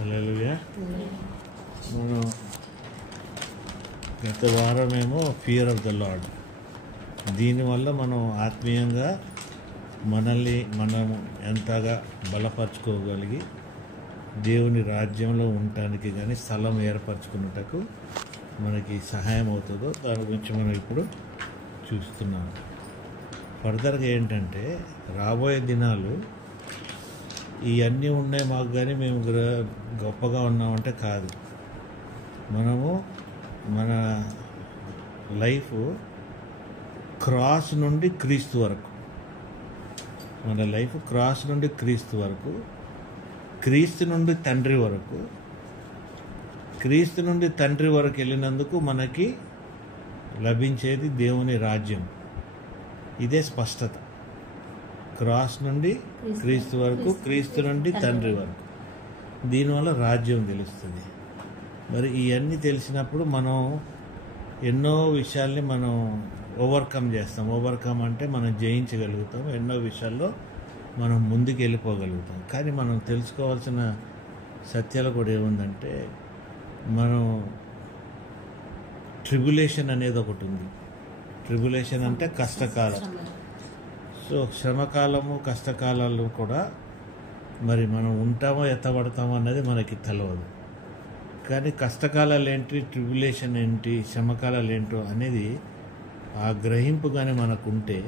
హల్లెలూయా. మనం గత వారమేమో fear of the lord, దీనివల్ల మనం ఆత్మీయంగా మనం ఎంతగా బలపరచుకోగలిగి దేవుని రాజ్యంలో ఉండటానికి కానీ స్థలం ఏర్పరచుకున్నటకు మనకి సహాయం అవుతుందో దాని గురించి మనం ఇప్పుడు చూస్తున్నాం. ఫర్దర్గా ఏంటంటే రాబోయే దినాలు ఇవన్నీ ఉన్నాయి మాకు, కానీ మేము గొప్పగా ఉన్నామంటే కాదు. మనము మన లైఫ్ క్రాస్ నుండి క్రీస్తు వరకు, మన లైఫ్ క్రాస్ నుండి క్రీస్తు వరకు, క్రీస్తు నుండి తండ్రి వరకు, క్రీస్తు నుండి తండ్రి వరకు వెళ్ళినందుకు మనకి లభించేది దేవుని రాజ్యం. ఇదే స్పష్టత. క్రాస్ నుండి క్రీస్తు వరకు, క్రీస్తు నుండి తండ్రి వరకు, దీనివల్ల రాజ్యం తెలుస్తుంది. మరి ఇవన్నీ తెలిసినప్పుడు మనం ఎన్నో విషయాల్ని మనం ఓవర్కమ్ చేస్తాం. ఓవర్కమ్ అంటే మనం జయించగలుగుతాం, ఎన్నో విషయాల్లో మనం ముందుకు వెళ్ళిపోగలుగుతాం. కానీ మనం తెలుసుకోవాల్సిన సత్యాలు కూడా ఏముందంటే, మనం ట్రిబులేషన్ అనేది ఒకటి ఉంది. ట్రిబులేషన్ అంటే కష్టకాలం. సో శ్రమకాలము, కష్టకాలాలు కూడా మరి మనం ఉంటామో ఎత్తబడతామో అన్నది మనకి తెలియదు. కానీ కష్టకాలాలు ఏంటి, ట్రిబులేషన్ ఏంటి, శ్రమకాలాలు ఏంటో అనేది ఆ గ్రహింపు కానీ మనకు ఉంటే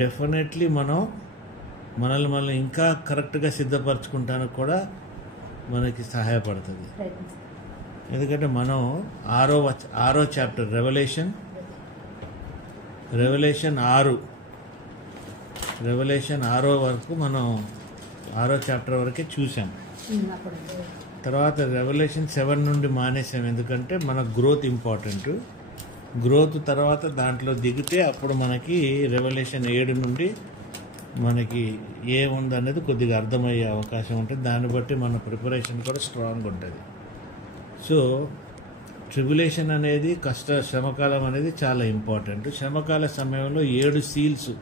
డెఫినెట్లీ మనల్ని ఇంకా కరెక్ట్గా సిద్ధపరచుకుంటానికి కూడా మనకి సహాయపడుతుంది. ఎందుకంటే మనం ఆరో చాప్టర్ రెవల్యూషన్ 6 వరకు మనం 6వ చాప్టర్ వరకే చూసాం. తర్వాత రెవల్యూషన్ 7 నుండి మానేసాం. ఎందుకంటే మన గ్రోత్ ఇంపార్టెంట్. గ్రోత్ తర్వాత దాంట్లో దిగితే అప్పుడు మనకి రెవల్యూషన్ 7 నుండి మనకి ఏముందనేది కొద్దిగా అర్థమయ్యే అవకాశం ఉంటుంది. దాన్ని బట్టి మన ప్రిపరేషన్ కూడా స్ట్రాంగ్ ఉంటుంది. సో ట్రిబులేషన్ అనేది శ్రమకాలం అనేది చాలా ఇంపార్టెంట్. శ్రమకాల సమయంలో 7 సీల్స్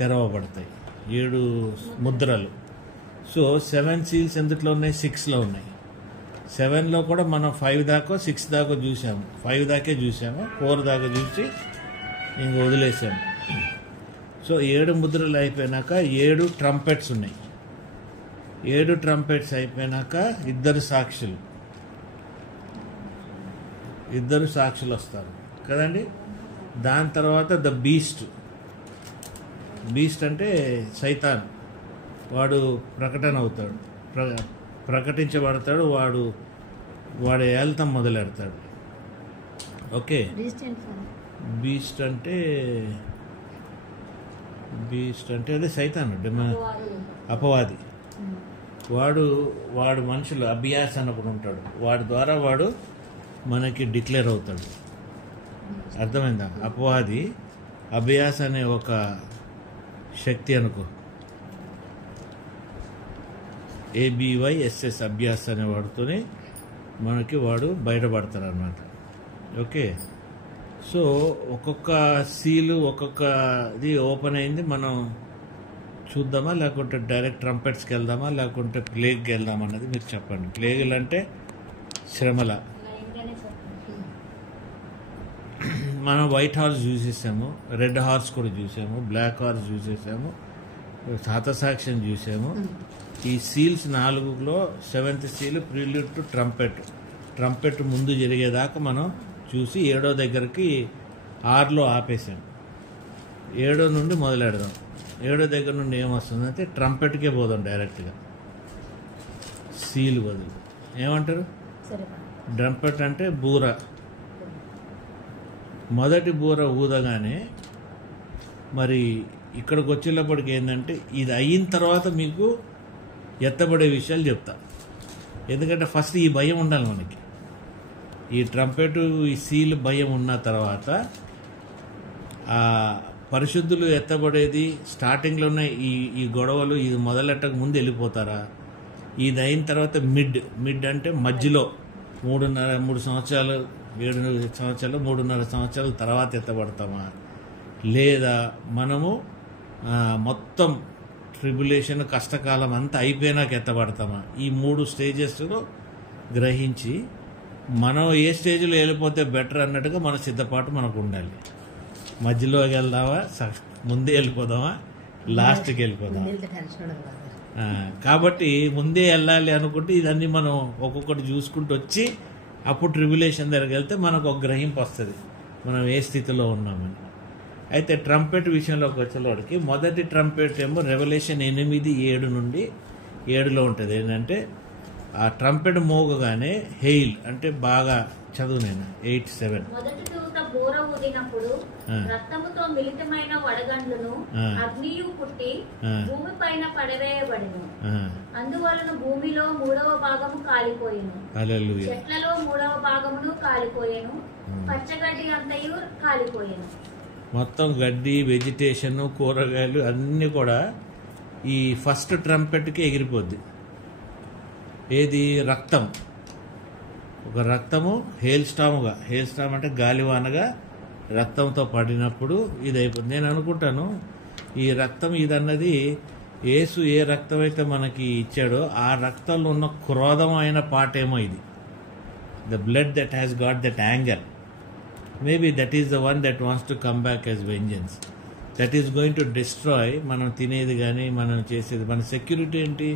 తెరవబడతాయి, 7 ముద్రలు. సో 7 సీల్స్ ఎందుట్లో ఉన్నాయి? 6లో ఉన్నాయి. 7లో కూడా మనం 5 దాకా 6 దాకా చూసాము. 5 దాకే చూసాము, 4 దాకా చూసి ఇంక వదిలేసాము. సో 7 ముద్రలు అయిపోయినాక 7 ట్రంపెట్స్ ఉన్నాయి. 7 ట్రంపెట్స్ అయిపోయినాక ఇద్దరు సాక్షులు వస్తారు కదండి. దాని తర్వాత ద బీస్ట్ అంటే సైతాన్, వాడు ప్రకటన అవుతాడు, ప్రకటించబడతాడు. వాడు ఏళ్తాం మొదలెడతాడు. ఓకే, బీస్ట్ అంటే అదే సైతాన్, అపవాది. వాడు మనుషులు అభియాస్ అన్నప్పుడు ఉంటాడు. వాడి ద్వారా వాడు మనకి డిక్లేర్ అవుతాడు. అర్థమైందా? అపవాది అభియాస్ అనే ఒక శక్తి అనుకో, ABYSS అభ్యాస్ అనే వాడితోనే వాడు బయటపడతాడు అన్నమాట. ఓకే, సో ఒక్కొక్క సీలు ఒక్కొక్కది ఓపెన్ అయింది. మనం చూద్దామా, లేకుంటే డైరెక్ట్ ట్రంపెట్స్కి వెళ్దామా, లేకుంటే ప్లేగ్కి వెళ్దామా అన్నది మీరు చెప్పండి. ప్లేగులు అంటే శ్రమల. మనం వైట్ హార్స్ చూసేసాము, రెడ్ హార్స్ కూడా చూసాము, బ్లాక్ హార్స్ చూసేసాము, హతసాక్ష్యం చూసాము. ఈ సీల్స్ 4లో 7th seal prelude to trumpet ముందు జరిగేదాకా మనం చూసి 7వ దగ్గరికి 6లో ఆపేసాం. 7 నుండి మొదలెడదాం. 7 దగ్గర నుండి ఏమొస్తుందంటే ట్రంపెట్కే పోదాం డైరెక్ట్గా, సీల్ బదులు. ఏమంటారు? ట్రంపెట్ అంటే బూర. మొదటి బూర ఊదగానే మరి ఇక్కడికి వచ్చేటప్పటికి ఏంటంటే, ఇది అయిన తర్వాత మీకు ఎత్తబడే విషయాలు చెప్తా. ఎందుకంటే ఫస్ట్ ఈ భయం ఉండాలి మనకి. ఈ ట్రంపెట్, ఈ సీల్ భయం ఉన్న తర్వాత ఆ పరిశుద్ధులు ఎత్తబడేది స్టార్టింగ్లోనే ఈ గొడవలు ఇది మొదలెట్టక ముందు వెళ్ళిపోతారా? ఇది అయిన తర్వాత మిడ్ అంటే మధ్యలో 3 సంవత్సరాలు, 7 సంవత్సరాలు, 3.5 సంవత్సరాల తర్వాత ఎత్తబడతామా, లేదా మనము మొత్తం ట్రిబులేషన్ కష్టకాలం అంతా అయిపోయినాక ఎత్తబడతామా, ఈ 3 స్టేజెస్లో గ్రహించి మనం ఏ స్టేజ్లో వెళ్ళిపోతే బెటర్ అన్నట్టుగా మన సిద్ధపాటు మనకు ఉండాలి. మధ్యలోకి వెళ్దామా, ముందే వెళ్ళిపోదామా, లాస్ట్కి వెళ్ళిపోదామా. కాబట్టి ముందే వెళ్ళాలి అనుకుంటే ఇదన్నీ మనం ఒక్కొక్కటి చూసుకుంటూ వచ్చి అప్పుడు ట్రిబులేషన్ దగ్గరికి వెళ్తే మనకు ఒక గ్రహింపు వస్తుంది మనం ఏ స్థితిలో ఉన్నామని. అయితే ట్రంపెట్ విషయంలోకి వచ్చేవాడికి మొదటి ట్రంపెట్ ఏమో రెవల్యూషన్ 8:7 నుండి 7లో ఉంటుంది. ఏంటంటే ఆ ట్రంపెట్ మోగగానే హెయిల్ అంటే బాగా చదువు నేను 8:7 మొదటి దూత బూర ఊదినప్పుడు రక్తముతో మిళితమైన వడగండ్లను అగ్నియు పుట్టి భూమి పైన పడవేయబడిను. అందువలన భూమిలో 3వ భాగము కాలిపోయెను, చెట్లలో 3వ భాగమును కాలిపోయెను, పచ్చగడ్డి అంతయు కాలిపోయెను. మొత్తం గడ్డి, వెజిటేషన్, కూరగాయలు అన్నీ కూడా ఈ ఫస్ట్ ట్రంపెట్కి ఎగిరిపోద్ది. ఏది? రక్తం. ఒక రక్తము హెయిల్ స్టామ్ అంటే గాలివానగా రక్తంతో పడినప్పుడు ఇది అయిపోతుంది. నేను అనుకుంటాను ఈ రక్తం ఇదన్నది యేసు ఏ రక్తం అయితే మనకి ఇచ్చాడో ఆ రక్తంలో ఉన్న క్రోధమైన పార్ట్ ఏమో ఇది. The blood that has got that anger, maybe that is the one that wants to come back as vengeance. That is going to destroy మనం తినేది కానీ మనం చేసేది. మన సెక్యూరిటీ ఏంటి?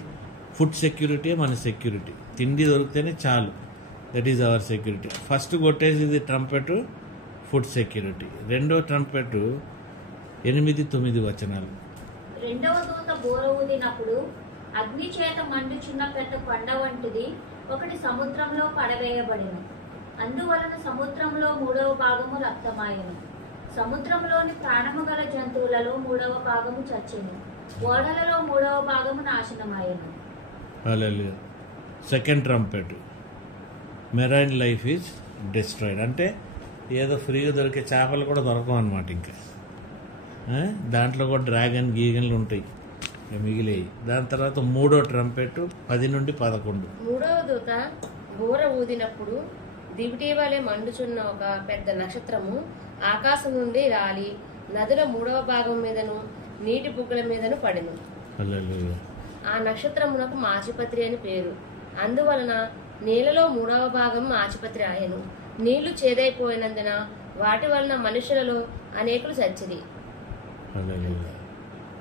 ఫుడ్ సెక్యూరిటీ మన సెక్యూరిటీ. తిండి దొరికితేనే చాలు, that is our security. First కొట్టేసేది ట్రంపెట్ ఫుడ్ సెక్యూరిటీ. రెండో ట్రంపెట్ 8-9 వచనాలు. రెండవ దూత బూర ఊదినప్పుడు అగ్ని చేత మండుచున్న పెద్ద కొండ వంటిది ఒకటి సముద్రంలో పడవేయబడిను. అందువలన సముద్రంలో 3వ భాగము రక్తమాయెను. సముద్రంలోని ప్రాణము గల జంతువులలో 3వ భాగము చచ్చెను. ఓడలలో 3వ భాగము నాశనమాయెను. హల్లెలూయా. Second trumpet marine life is destroyed. అంటే ఏదో ఫ్రీగా దొరికే చేపలు కూడా దొరకవు అన్నమాట. ఇంకా దాంట్లో కూడా డ్రాగన్ గీగన్లు ఉంటాయి మిగిలేయి. దాని తర్వాత 3వ ట్రంపెట్ 10-11. 3వ దూత బూర ఊదినప్పుడు దివిటి వలె మండుచున్న ఒక పెద్ద నక్షత్రము ఆకాశం నుండి రాలి నదుల 3వ భాగం మీదను నీటి బుగ్గల మీదను పడెను. హల్లెలూయా. ఆ నక్షత్రమునకు మాచిపత్రి అని పేరు. అందువలన నీళ్లలో 3వ భాగం మాచిపత్రి ఆయను. నీళ్లు చేదైపోయినందున వాటి వలన మనుషులలో అనేకులు చచ్చిరి.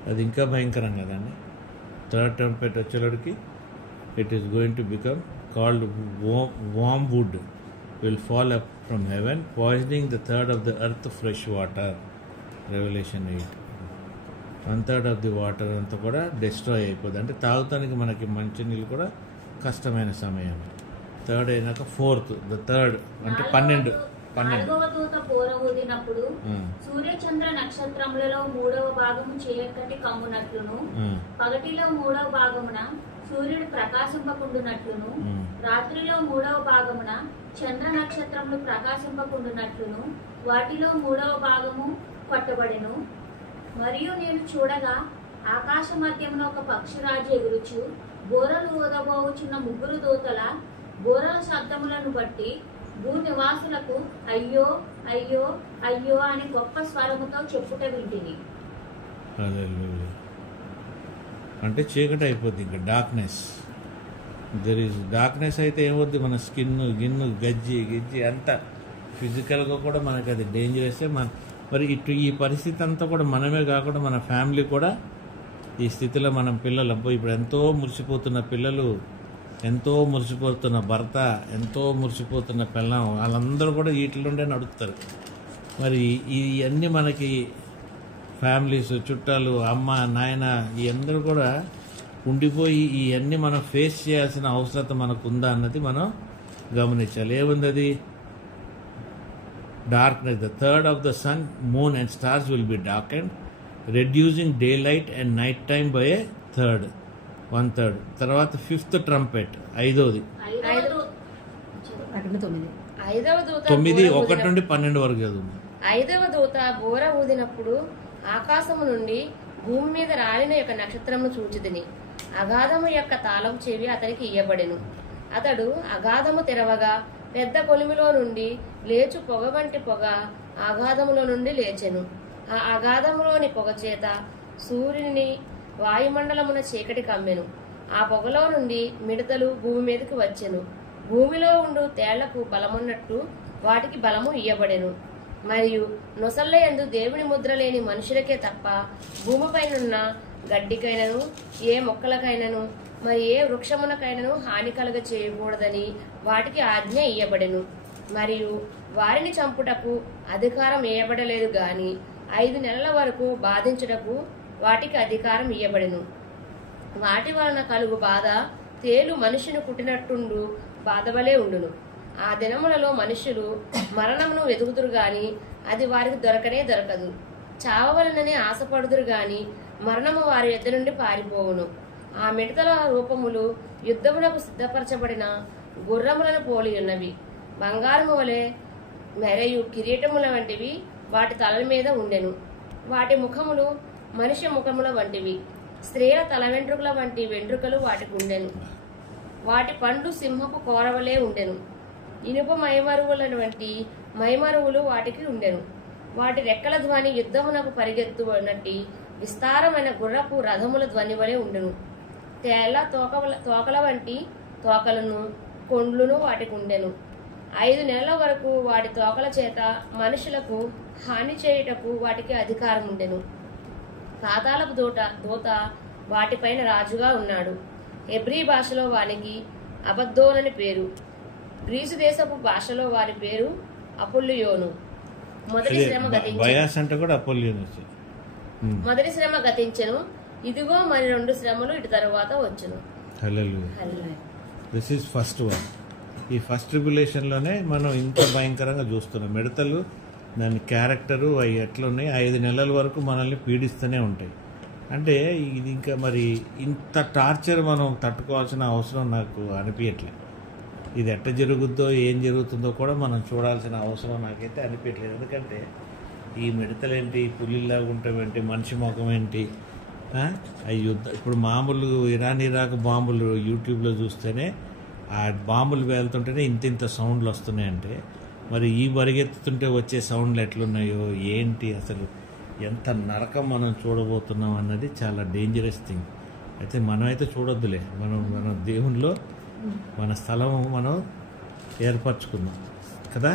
అది ఇంకా భయంకరం కదండి. థర్డ్ ట్రంపెట్ వచ్చేటికి it is going to become called Wormwood will fall up from heaven poisoning the third of the earth fresh water. Revelation 8. 1/3 of the water అంతా కూడా డిస్ట్రాయ్ అయిపోద్ది. అంటే తాగుతానికి మనకి మంచినీళ్ళు కూడా కష్టమైన సమయం. థర్డ్ అయినాక ఫోర్త్, ద థర్డ్ అంటే 12. 4వ దూత బూర ఊదినప్పుడు సూర్యచంద్ర నక్షత్రములలో 3వ భాగము చీకటి కమ్మునట్లును, పగటిలో 3వ భాగమున సూర్యుడు ప్రకాశింపకుండునట్లును, రాత్రిలో 3వ భాగమున చంద్ర నక్షత్రములు ప్రకాశింపకుండునట్లును వాటిలో 3వ భాగము కొట్టబడెను. మరియు నేను చూడగా ఆకాశ మధ్యమున ఒక పక్షిరాజు ఎగురుచు బూరలు ఊదబోచున్న 3 దూతల బూరల శబ్దములను బట్టి భూనివాసులకు అయ్యో అయ్యో అయ్యో అని గొప్ప స్వరముతో చెప్పుట వింటిని. అంటే చీకటి అయిపోద్ది. ఇంకా డార్క్నెస్. దెర్ ఈజ్ డార్క్నెస్ అయితే ఏమవుద్ది? మన స్కిన్ గిన్ను గజ్జి అంతా ఫిజికల్గా కూడా మనకి అది డేంజరస్. మరి ఇటు ఈ పరిస్థితి అంతా కూడా మనమే కాకుండా మన ఫ్యామిలీ కూడా ఈ స్థితిలో మనం పిల్లలు ఇప్పుడు ఎంతో మురిసిపోతున్న పిల్లలు, ఎంతో మురిసిపోతున్న భర్త, ఎంతో మురిసిపోతున్న పిల్లం, వాళ్ళందరూ కూడా వీటిలోనే నడుపుతారు. మరి ఇవన్నీ మనకి ఫ్యామిలీస్, చుట్టాలు, అమ్మ నాయన ఈ అందరూ కూడా ఉండిపోయి ఇవన్నీ మనం ఫేస్ చేయాల్సిన అవసరం మనకు ఉందా అన్నది మనం గమనించాలి. ఏముంది అది? darkness, the third of the sun, moon and stars will be darkened, reducing daylight and night time by a third, 1/3. తర్వాత 5th ట్రంపెట్ 5వది 9-1-12 వరకు చదువు. 5వ దూత బూర ఊదినప్పుడు ఆకాశము నుండి భూమి మీద రాలిన యొక్క నక్షత్రము చూచితిని. అగాధము యొక్క తాళం చెవి అతనికి ఇయ్యబడెను. అతడు అగాధము తెరవగా పెద్ద కొలిమిలో నుండి లేచు పొగ వంటి పొగ అగాధములో నుండి లేచెను. ఆ అగాధములోని పొగ చేత సూర్యుని వాయుమండలమున చీకటి కమ్మెను. ఆ పొగలో నుండి మిడతలు భూమి మీదకి వచ్చెను. భూమిలో ఉండు తేళ్లకు బలమున్నట్టు వాటికి బలము ఇయ్యబడెను. మరియు నొసళ్ళ యందు దేవుని ముద్ర లేని మనుషులకే తప్ప భూమిపైనున్న గడ్డికైనను ఏ మొక్కలకైనను మరి ఏ వృక్షమునకైనను హాని కలుగ చేయకూడదని వాటికి ఆజ్ఞ ఇయ్యబడెను. మరియు వారిని చంపుటకు అధికారం ఇయ్యబడలేదు గాని 5 నెలల వరకు బాధించుటకు వాటికి అధికారం ఇయ్యబడెను. వాటి వలన కలుగు బాధ తేలు మనిషిని కుట్టినట్టుండు బాధవలే ఉండును. ఆ దినములలో మనుషులు మరణమును వెతుకుతురు గాని అది వారికి దొరకనే దొరకదు. చావవలనని ఆశపడుదురు గాని మరణము వారి యొద్ద నుండి పారిపోవును. ఆ మిడతల రూపములు యుద్ధమునకు సిద్ధపరచబడిన గుర్రములను పోలి ఉన్నవి. బంగారము వలె మెరయు కిరీటముల వంటివి వాటి తలల మీద ఉండెను. వాటి ముఖములు మనిషి ముఖముల వంటివి. స్త్రీల తల వెంట్రుకల వంటి వెంట్రుకలు వాటికి ఉండెను. వాటి పండ్లు సింహపు కోరవలే ఉండెను. ఇనుప మైమరువుల వంటి మైమరువులు వాటికి ఉండెను. వాటి రెక్కల ధ్వని యుద్ధమునకు పరిగెత్తునట్టి విస్తారమైన గుర్రపు రథముల ధ్వని వలె ఉండెను. తేళ్ల తోకల వంటి తోకలను కొండ్లును వాటికి ఉండెను. 5 నెలల వరకు వాటి తోకల చేత మనుషులకు హాని చేయుటకు వాటికి అధికారం ఉండెను. పాతాళపు దూత వాటిపైన రాజుగా ఉన్నాడు. హెబ్రీ భాషలో వానికి అబద్దోనని పేరు. గ్రీసు దేశపు భాషలో వారి పేరు అపుల్లియోను. మొదటి శ్రమ గతించెను. ఇదిగో మరి 2 శ్రమలు ఇటు తరువాత వచ్చును. This is first one. ఈ ఫస్ట్ ట్రిబ్యులేషన్ లోనే మనం ఇంత భయంకరంగా చూస్తున్నాం. మిడతలు దాని క్యారెక్టరు అవి ఎట్లున్నాయి 5 నెలల వరకు మనల్ని పీడిస్తూనే ఉంటాయి. అంటే ఇది ఇంకా మరి ఇంత టార్చర్ మనం తట్టుకోవాల్సిన అవసరం నాకు అనిపించట్లేదు. ఇది ఎట్ట జరుగుద్దో ఏం జరుగుతుందో కూడా మనం చూడాల్సిన అవసరం నాకైతే అనిపించట్లేదు. ఎందుకంటే ఈ మిడతలేంటి, పులిలాగా ఉంటామేంటి, మనిషి ముఖం ఏంటి, అవి ఇప్పుడు మామూలు ఇరాక్ బాంబులు యూట్యూబ్లో చూస్తేనే ఆ బాంబులు వేలుతుంటేనే ఇంత సౌండ్లు వస్తున్నాయంటే మరి ఈ పరిగెత్తుతుంటే వచ్చే సౌండ్లు ఎట్లున్నాయో ఏంటి, అసలు ఎంత నరకం మనం చూడబోతున్నాం అన్నది చాలా డేంజరస్ థింగ్. అయితే మనమైతే చూడొద్దులే. మన దేవునిలో మన స్థలం మనం ఏర్పరచుకున్నాం కదా.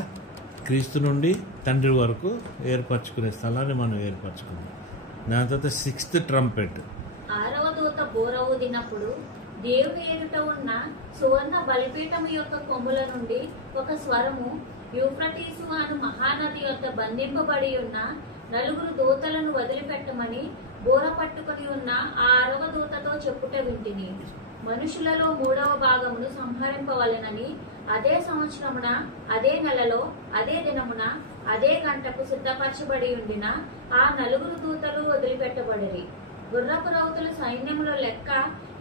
క్రీస్తు నుండి తండ్రి వరకు ఏర్పరచుకునే స్థలాన్ని మనం ఏర్పరచుకున్నాం. దాని తర్వాత 6th ట్రంపెట్. 6వ దూత బోర ఊదినప్పుడు దేవుని ఎదుట ఉన్న సువర్ణ బలిపీఠము యొక్క కొమ్ముల నుండి ఒక స్వరము యూఫ్రటీసు అను మహానది యొక్క బంధింపబడి ఉన్న 4 దూతలను వదిలిపెట్టమని బోర పట్టుకుని ఉన్న ఆ 6వ దూతతో చెప్పుట వింటిని. మనుషులలో 3వ భాగమును సంహరింపవలెనని అదే సంవత్సరమున అదే నెలలో అదే దినమున అదే గంటకు సిద్ధపరచబడి ఉండిన ఆ 4 దూతలు వదిలిపెట్టబడిరి. గుర్రపు రౌతుల సైన్యముల లెక్క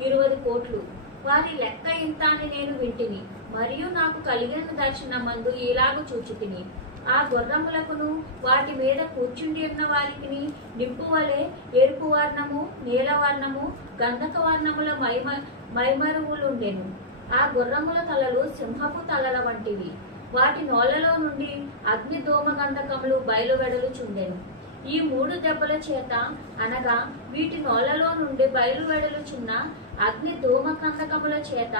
20 కోట్లు. వారి లెక్క ఇంత అని నేను వింటిని. మరియు నాకు కలిగిన దర్శనమందు ఇలాగు చూచితిని. ఆ గుర్రములకును వాటి మీద కూర్చుండి ఉన్న వారికి నిప్పు వలె ఎరుపు వర్ణము, నీల వర్ణము, గంధక వర్ణముల మైమరువులుండెను. ఆ గుర్రముల తలలు సింహపు తలల వంటివి. వాటి నోళ్లలో నుండి అగ్ని ధూమ గంధకములు బయలువెడలుచుండెను. ఈ 3 దెబ్బల చేత అనగా వీటి నోళ్లలో నుండి బయలువెడలుచున్న అగ్ని ధూమ గంధకముల చేత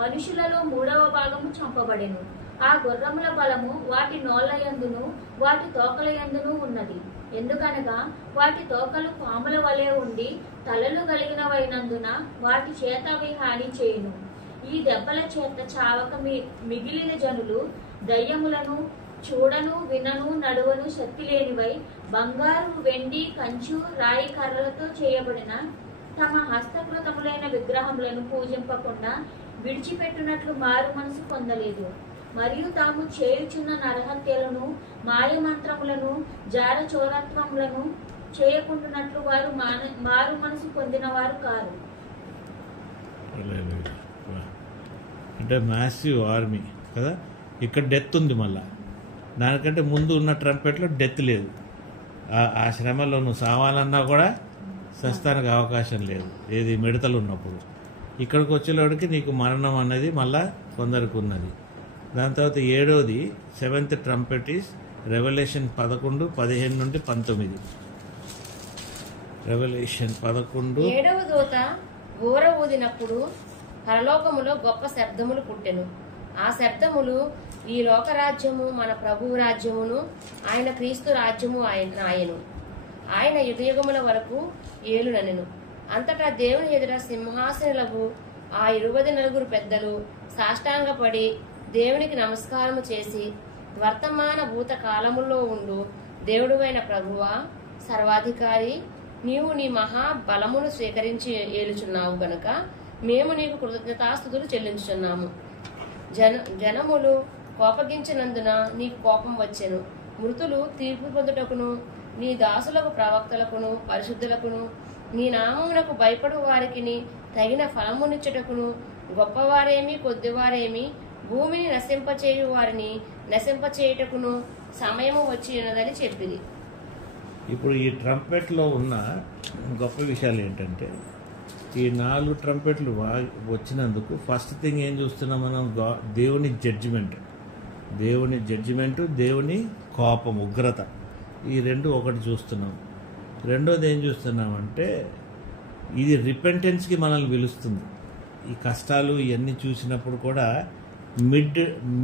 మనుషులలో 3వ భాగము చంపబడెను. ఆ గుర్రముల బలము వాటి నోళ్ల యందును వాటి తోకల యందును ఉన్నది. ఎందుకనగా వాటి తోకలు పాముల వలె ఉండి తలలు కలిగినవైనందున వాటి చేత అవి హాని చేయును. ఈ దెబ్బల చేత చావక మిగిలిన జనులు దయ్యములను చూడను, వినను, నడువను శక్తి లేనివై బంగారు, వెండి, కంచు, రాయి కర్రలతో చేయబడిన తమ హస్తకృతములైన విగ్రహములను పూజింపకుండా విడిచిపెట్టినట్లు మారు మనసు పొందలేదు. మరియు తాము చేయుచున్న నరహత్యలను, మాయమంత్రములను, జార చోరత్వములను చేయకుండానట్లు వారు మారు మనసు పొందిన వారు కారు. అంటే మ్యాసివ్ ఆర్మీ కదా. ఇక్కడ డెత్ ఉంది. మళ్ళా దానికంటే ముందు ఉన్న ట్రంపెట్లో డెత్ లేదు. ఆ శ్రమలో నువ్వు సావాలన్నా కూడా సస్తానికి అవకాశం లేదు. ఏది మిడతలు ఉన్నప్పుడు. ఇక్కడికి వచ్చేలోడికి నీకు మరణం అనేది మళ్ళా కొందరికి ఉన్నది. దాని తర్వాత 7వది 7th ట్రంపెట్ ఈస్ రెవల్యూషన్ 11:15 నుండి 19. రెవల్యూషన్ 11. 7వ దూత బూర ఊదినప్పుడు పరలోకములో గొప్ప శబ్దములు పుట్టెను. ఆ శబ్దములు, ఈ లోకరాజ్యము మన ప్రభువు రాజ్యమును, ఆయన క్రీస్తు రాజ్యము ఆయను. ఆయన యుగయుగముల వరకు ఏలుననెను. అంతటా దేవుని ఎదుట సింహాసనులకు ఆ 24 పెద్దలు సాష్టాంగపడి దేవునికి నమస్కారము చేసి, వర్తమాన భూత కాలముల్లో ఉండు దేవుడువైన ప్రభువా, సర్వాధికారి, నీవు నీ మహా బలమును స్వీకరించి ఏలుచున్నావు గనుక మేము నీకు కృతజ్ఞతాస్తుతులు చెల్లించుచున్నాము. జనములు కోపగించినందున నీకు కోపం వచ్చెను. మృతులు తీర్పు పొందుటకును, నీ దాసులకు ప్రవక్తలకును పరిశుద్ధులకును, నీ నామమునకు భయపడు వారికి తగిన ఫలమునిచ్చుటకును, గొప్పవారేమి కొద్దివారేమి భూమిని నశింపచేయు వారిని నశింపచేయుటకును సమయము వచ్చి ఉన్నదని చెప్పింది. ఇప్పుడు ఈ ట్రంపెట్లో ఉన్న గొప్ప విషయాలు ఏంటంటే, ఈ 4 ట్రంపెట్లు వచ్చినందుకు ఫస్ట్ థింగ్ ఏం చూస్తున్నాం మనం? దేవుని జడ్జిమెంట్, దేవుని కోపం, ఉగ్రత. ఈ రెండు ఒకటి చూస్తున్నాం. రెండోది ఏం చూస్తున్నామంటే, ఇది రిపెంటెన్స్కి మనల్ని పిలుస్తుంది. ఈ కష్టాలు ఇవన్నీ చూసినప్పుడు కూడా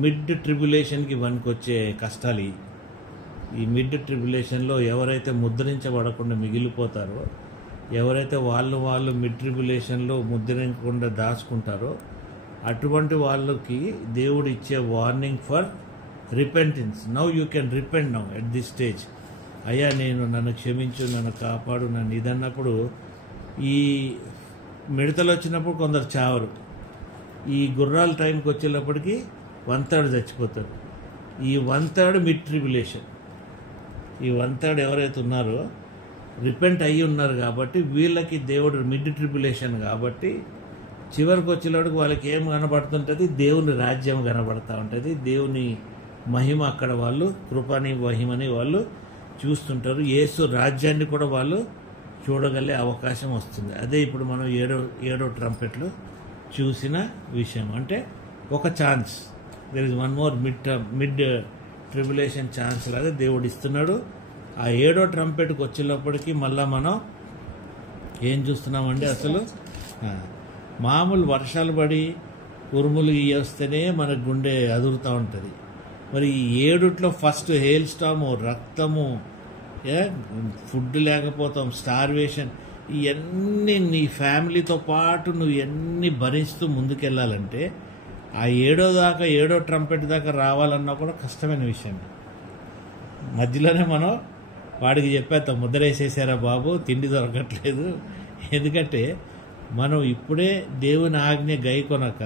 మిడ్ ట్రిబ్యులేషన్కి వనికొచ్చే కష్టాలు. ఈ మిడ్ ట్రిబ్యులేషన్లో ఎవరైతే ముద్రించబడకుండా మిగిలిపోతారో, ఎవరైతే వాళ్ళు మిడ్ ట్రిబ్యులేషన్లో ముద్రించకుండా దాచుకుంటారో, అటువంటి వాళ్ళకి దేవుడు ఇచ్చే warning for repentance. Now you can repent now at this stage. అయ్యా నన్ను క్షమించు, నన్ను కాపాడు, నన్ను ఇదన్నప్పుడు, ఈ మిడతలు వచ్చినప్పుడు కొందరు చావరు. ఈ గుర్రాల టైంకి వచ్చేటప్పటికి 1/3 చచ్చిపోతారు. ఈ 1/3 మిడ్ ట్రిబ్యులేషన్. ఈ 1/3 ఎవరైతే ఉన్నారో రిపెంట్ అయ్యి ఉన్నారు కాబట్టి వీళ్ళకి దేవుడు మిడ్ ట్రిబ్యులేషన్ కాబట్టి చివరికి వచ్చేటప్పటికి వాళ్ళకి ఏం కనబడుతుంటుంది? దేవుని రాజ్యం కనబడతా ఉంటుంది. దేవుని మహిమ అక్కడ వాళ్ళు, కృపని మహిమని వాళ్ళు చూస్తుంటారు. యేసు రాజ్యాన్ని కూడా వాళ్ళు చూడగలిగే అవకాశం వస్తుంది. అదే ఇప్పుడు మనం ఏడో ట్రంపెట్లో చూసిన విషయం. అంటే ఒక chance, there is 1 more mid tribulation chance లాగా దేవుడు ఇస్తున్నాడు. ఆ 7వ ట్రంపెట్కి వచ్చేటప్పటికి మళ్ళీ మనం ఏం చూస్తున్నామంటే, అసలు మామూలు వర్షాలు పడి ఉరుములు వస్తేనే మన గుండె అదురుతూ ఉంటుంది. మరి ఈ 7ట్లో ఫస్ట్ హెయిల్ స్టాము, రక్తము, ఫుడ్ లేకపోతాం, స్టార్వేషన్, ఇవన్నీ నీ ఫ్యామిలీతో పాటు నువ్వు ఎన్ని భరిస్తూ ముందుకెళ్ళాలంటే ఆ 7వ ట్రంపెట్ దాకా రావాలన్నా కూడా కష్టమైన విషయం. మధ్యలోనే మనం వాడికి చెప్పేస్తాం, ముద్రేసేసారా బాబు, తిండి దొరకట్లేదు. ఎందుకంటే మనం ఇప్పుడే దేవుని ఆజ్ఞ గైకొనక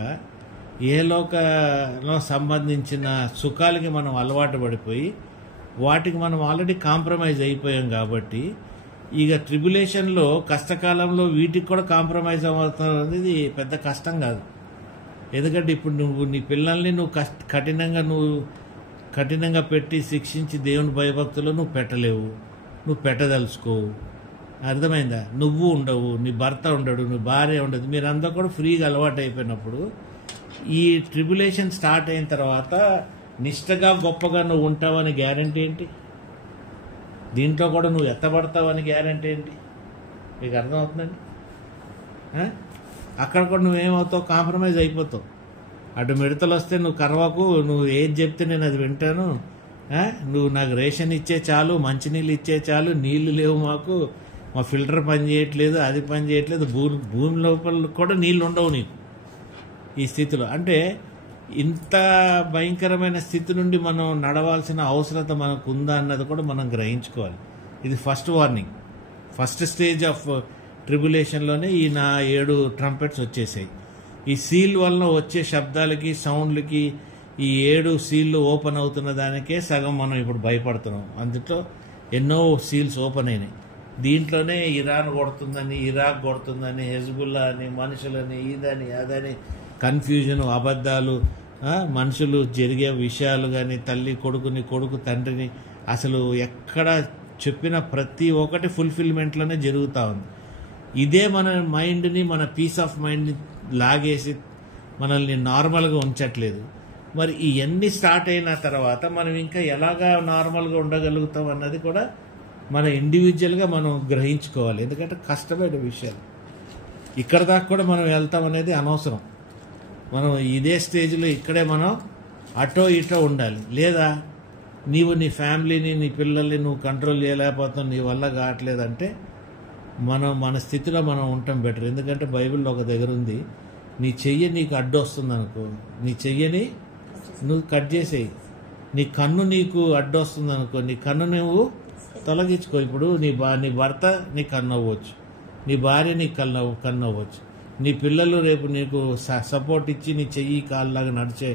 ఏ లోకంలో సంబంధించిన సుఖాలకి మనం అలవాటు పడిపోయి వాటికి మనం ఆల్రెడీ కాంప్రమైజ్ అయిపోయాం. కాబట్టి ఇక ట్రిబ్యులేషన్లో కష్టకాలంలో వీటికి కూడా కాంప్రమైజ్ అవుతాం అనేది పెద్ద కష్టం కాదు. ఎందుకంటే ఇప్పుడు నువ్వు నీ పిల్లల్ని కఠినంగా పెట్టి శిక్షించి దేవుని భయభక్తులు నువ్వు పెట్టలేవు, నువ్వు పెట్టదలుచుకోవు. అర్థమైందా? నువ్వు ఉండవు, నీ భర్త ఉండడు, నీ భార్య ఉండదు, మీరందరూ కూడా ఫ్రీగా అలవాటు అయిపోయినప్పుడు ఈ ట్రిబ్యులేషన్ స్టార్ట్ అయిన తర్వాత నిష్టగా గొప్పగా నువ్వు ఉంటావని గ్యారంటీ ఏంటి? దీంట్లో కూడా నువ్వు ఎత్తబడతావని గ్యారంటీ ఏంటి? మీకు అర్థమవుతుందండి? అక్కడ కూడా నువ్వేమవుతావు? కాంప్రమైజ్ అయిపోతావు. అటు మిడతలు వస్తే నువ్వు కరవకు, నువ్వు ఏది చెప్తే నేను అది వింటాను, నువ్వు నాకు రేషన్ ఇచ్చే చాలు, మంచినీళ్ళు ఇచ్చే చాలు, నీళ్లు లేవు మాకు, మా ఫిల్టర్ పని చేయట్లేదు, అది పని చేయట్లేదు, భూమి లోపల కూడా నీళ్ళు ఉండవు నీకు ఈ స్థితిలో. అంటే ఇంత భయంకరమైన స్థితి నుండి మనం నడవాల్సిన అవసరత మనకు ఉందా అన్నది కూడా మనం గ్రహించుకోవాలి. ఇది first warning, first stage of ట్రిబ్యులేషన్లోనే ఈ 7 ట్రంపెట్స్ వచ్చేసాయి. ఈ సీల్ వలన వచ్చే శబ్దాలకి, సౌండ్లకి, ఈ 7 సీల్లు ఓపెన్ అవుతున్న దానికే సగం మనం ఇప్పుడు భయపడుతున్నాం. అందులో ఎన్నో సీల్స్ ఓపెన్ అయినాయి. దీంట్లోనే ఇరాన్ కొడుతుందని, ఇరాక్ కొడుతుందని, హెజ్బుల్లా అని, మనుషులని, ఇదని అదని కన్ఫ్యూజన్, అబద్ధాలు, మనుషులు జరిగే విషయాలు కానీ, తల్లి కొడుకుని, కొడుకు తండ్రిని, అసలు ఎక్కడ చెప్పిన ప్రతి ఒక్కటి ఫుల్ఫిల్మెంట్లోనే జరుగుతూ ఉంది. ఇదే మన మైండ్ని, మన పీస్ ఆఫ్ మైండ్ని లాగేసి మనల్ని నార్మల్గా ఉంచట్లేదు. మరి ఇవన్నీ స్టార్ట్ అయిన తర్వాత మనం ఇంకా ఎలాగా నార్మల్గా ఉండగలుగుతాం అన్నది కూడా మన ఇండివిజువల్గా మనం గ్రహించుకోవాలి. ఎందుకంటే కష్టమైన విషయాలు ఇక్కడ దాకా కూడా మనం వెళ్తాం అనేది అనవసరం. మనం ఇదే స్టేజ్లో ఇక్కడే మనం అటో ఇటో ఉండాలి. లేదా నీవు నీ ఫ్యామిలీని నీ పిల్లల్ని నువ్వు కంట్రోల్ చేయలేకపోతావు, నీ వల్ల కావట్లేదంటే మన స్థితిలో మనం ఉండటం బెటర్. ఎందుకంటే బైబిల్లో ఒక దగ్గర ఉంది, నీ చెయ్యి నీకు అడ్డు వస్తుంది అనుకో, నీ చెయ్యని నువ్వు కట్ చేసేయి. నీ కన్ను నీకు అడ్డు వస్తుంది అనుకో, నీ కన్ను నువ్వు తొలగించుకో. ఇప్పుడు నీ భర్త నీ కన్ను అవ్వచ్చు, నీ భార్య నీ కన్ను అవ్వచ్చు, నీ పిల్లలు రేపు నీకు సపోర్ట్ ఇచ్చి నీ చెయ్యి కాళ్ళలాగా నడిచే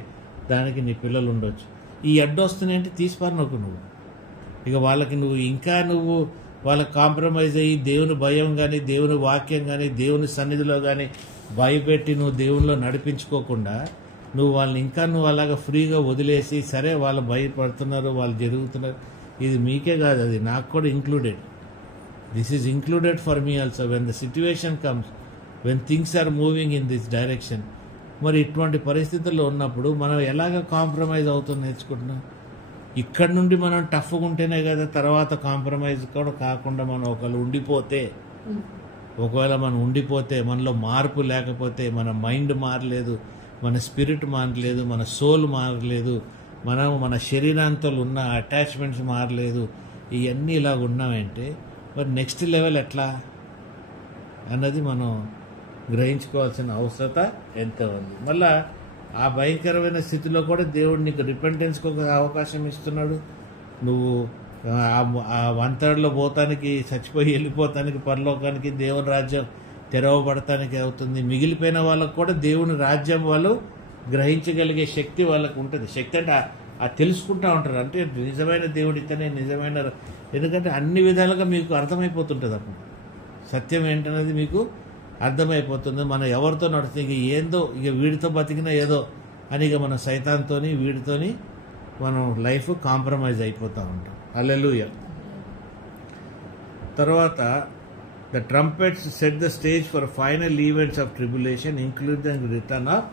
దానికి నీ పిల్లలు ఉండొచ్చు. ఈ అడ్డు వస్తున్నాయంటే తీసిపారనొక నువ్వు ఇక వాళ్ళకి నువ్వు వాళ్ళకి కాంప్రమైజ్ అయ్యి దేవుని భయం కానీ దేవుని వాక్యం కానీ దేవుని సన్నిధిలో కానీ భయపెట్టి నువ్వు దేవునిలో నడిపించుకోకుండా నువ్వు వాళ్ళని నువ్వు అలాగా ఫ్రీగా వదిలేసి సరే వాళ్ళు భయపడుతున్నారు, వాళ్ళు జరుగుతున్నారు, ఇది మీకే కాదు, అది నాకు కూడా included. This is included for me also. When the situation comes, when things are moving in this direction, మరి ఇటువంటి పరిస్థితుల్లో ఉన్నప్పుడు మనం ఎలాగ కాంప్రమైజ్ అవుతుంది నేర్చుకుంటున్నాం. ఇక్కడ నుండి మనం టఫ్గా ఉంటేనే కదా తర్వాత కాంప్రమైజ్ కూడా కాకుండా మనం ఒకవేళ మనం ఉండిపోతే మనలో మార్పు లేకపోతే, మన మైండ్ మారలేదు, మన స్పిరిట్ మారలేదు, మన సోల్ మారలేదు, మన శరీరాంతో ఉన్న అటాచ్మెంట్స్ మారలేదు, ఇవన్నీ ఇలాగ ఉన్నామంటే మరి నెక్స్ట్ లెవెల్ ఎట్లా అన్నది మనం గ్రహించుకోవాల్సిన అవసరత ఎంతో ఉంది. మళ్ళా ఆ భయంకరమైన స్థితిలో కూడా దేవుడు నీకు రిపెంటెన్స్కి ఒక అవకాశం ఇస్తున్నాడు. నువ్వు ఆ 1/3 పోతానికి, చచ్చిపోయి వెళ్ళిపోతానికి, పరలోకానికి, దేవుని రాజ్యం తెరవబడటానికి అవుతుంది. మిగిలిపోయిన వాళ్ళకు కూడా దేవుని రాజ్యం వాళ్ళు గ్రహించగలిగే శక్తి వాళ్ళకు ఉంటుంది. శక్తి అంటే తెలుసుకుంటూ ఉంటారు, అంటే నిజమైన దేవుడు ఇతనే నిజమైన, ఎందుకంటే అన్ని విధాలుగా మీకు అర్థమైపోతుంటుంది. అప్పుడు సత్యం ఏంటనేది మీకు అర్థమైపోతుంది. మనం ఎవరితో నడుస్తుంది, ఇక ఏందో ఇక వీడితో బతికినా ఏదో అని ఇక మన సైతాన్తోని వీడితోని మనం లైఫ్ కాంప్రమైజ్ అయిపోతూ ఉంటాం. హల్లెలూయా. తర్వాత the trumpets set the stage for final events of tribulation including the return of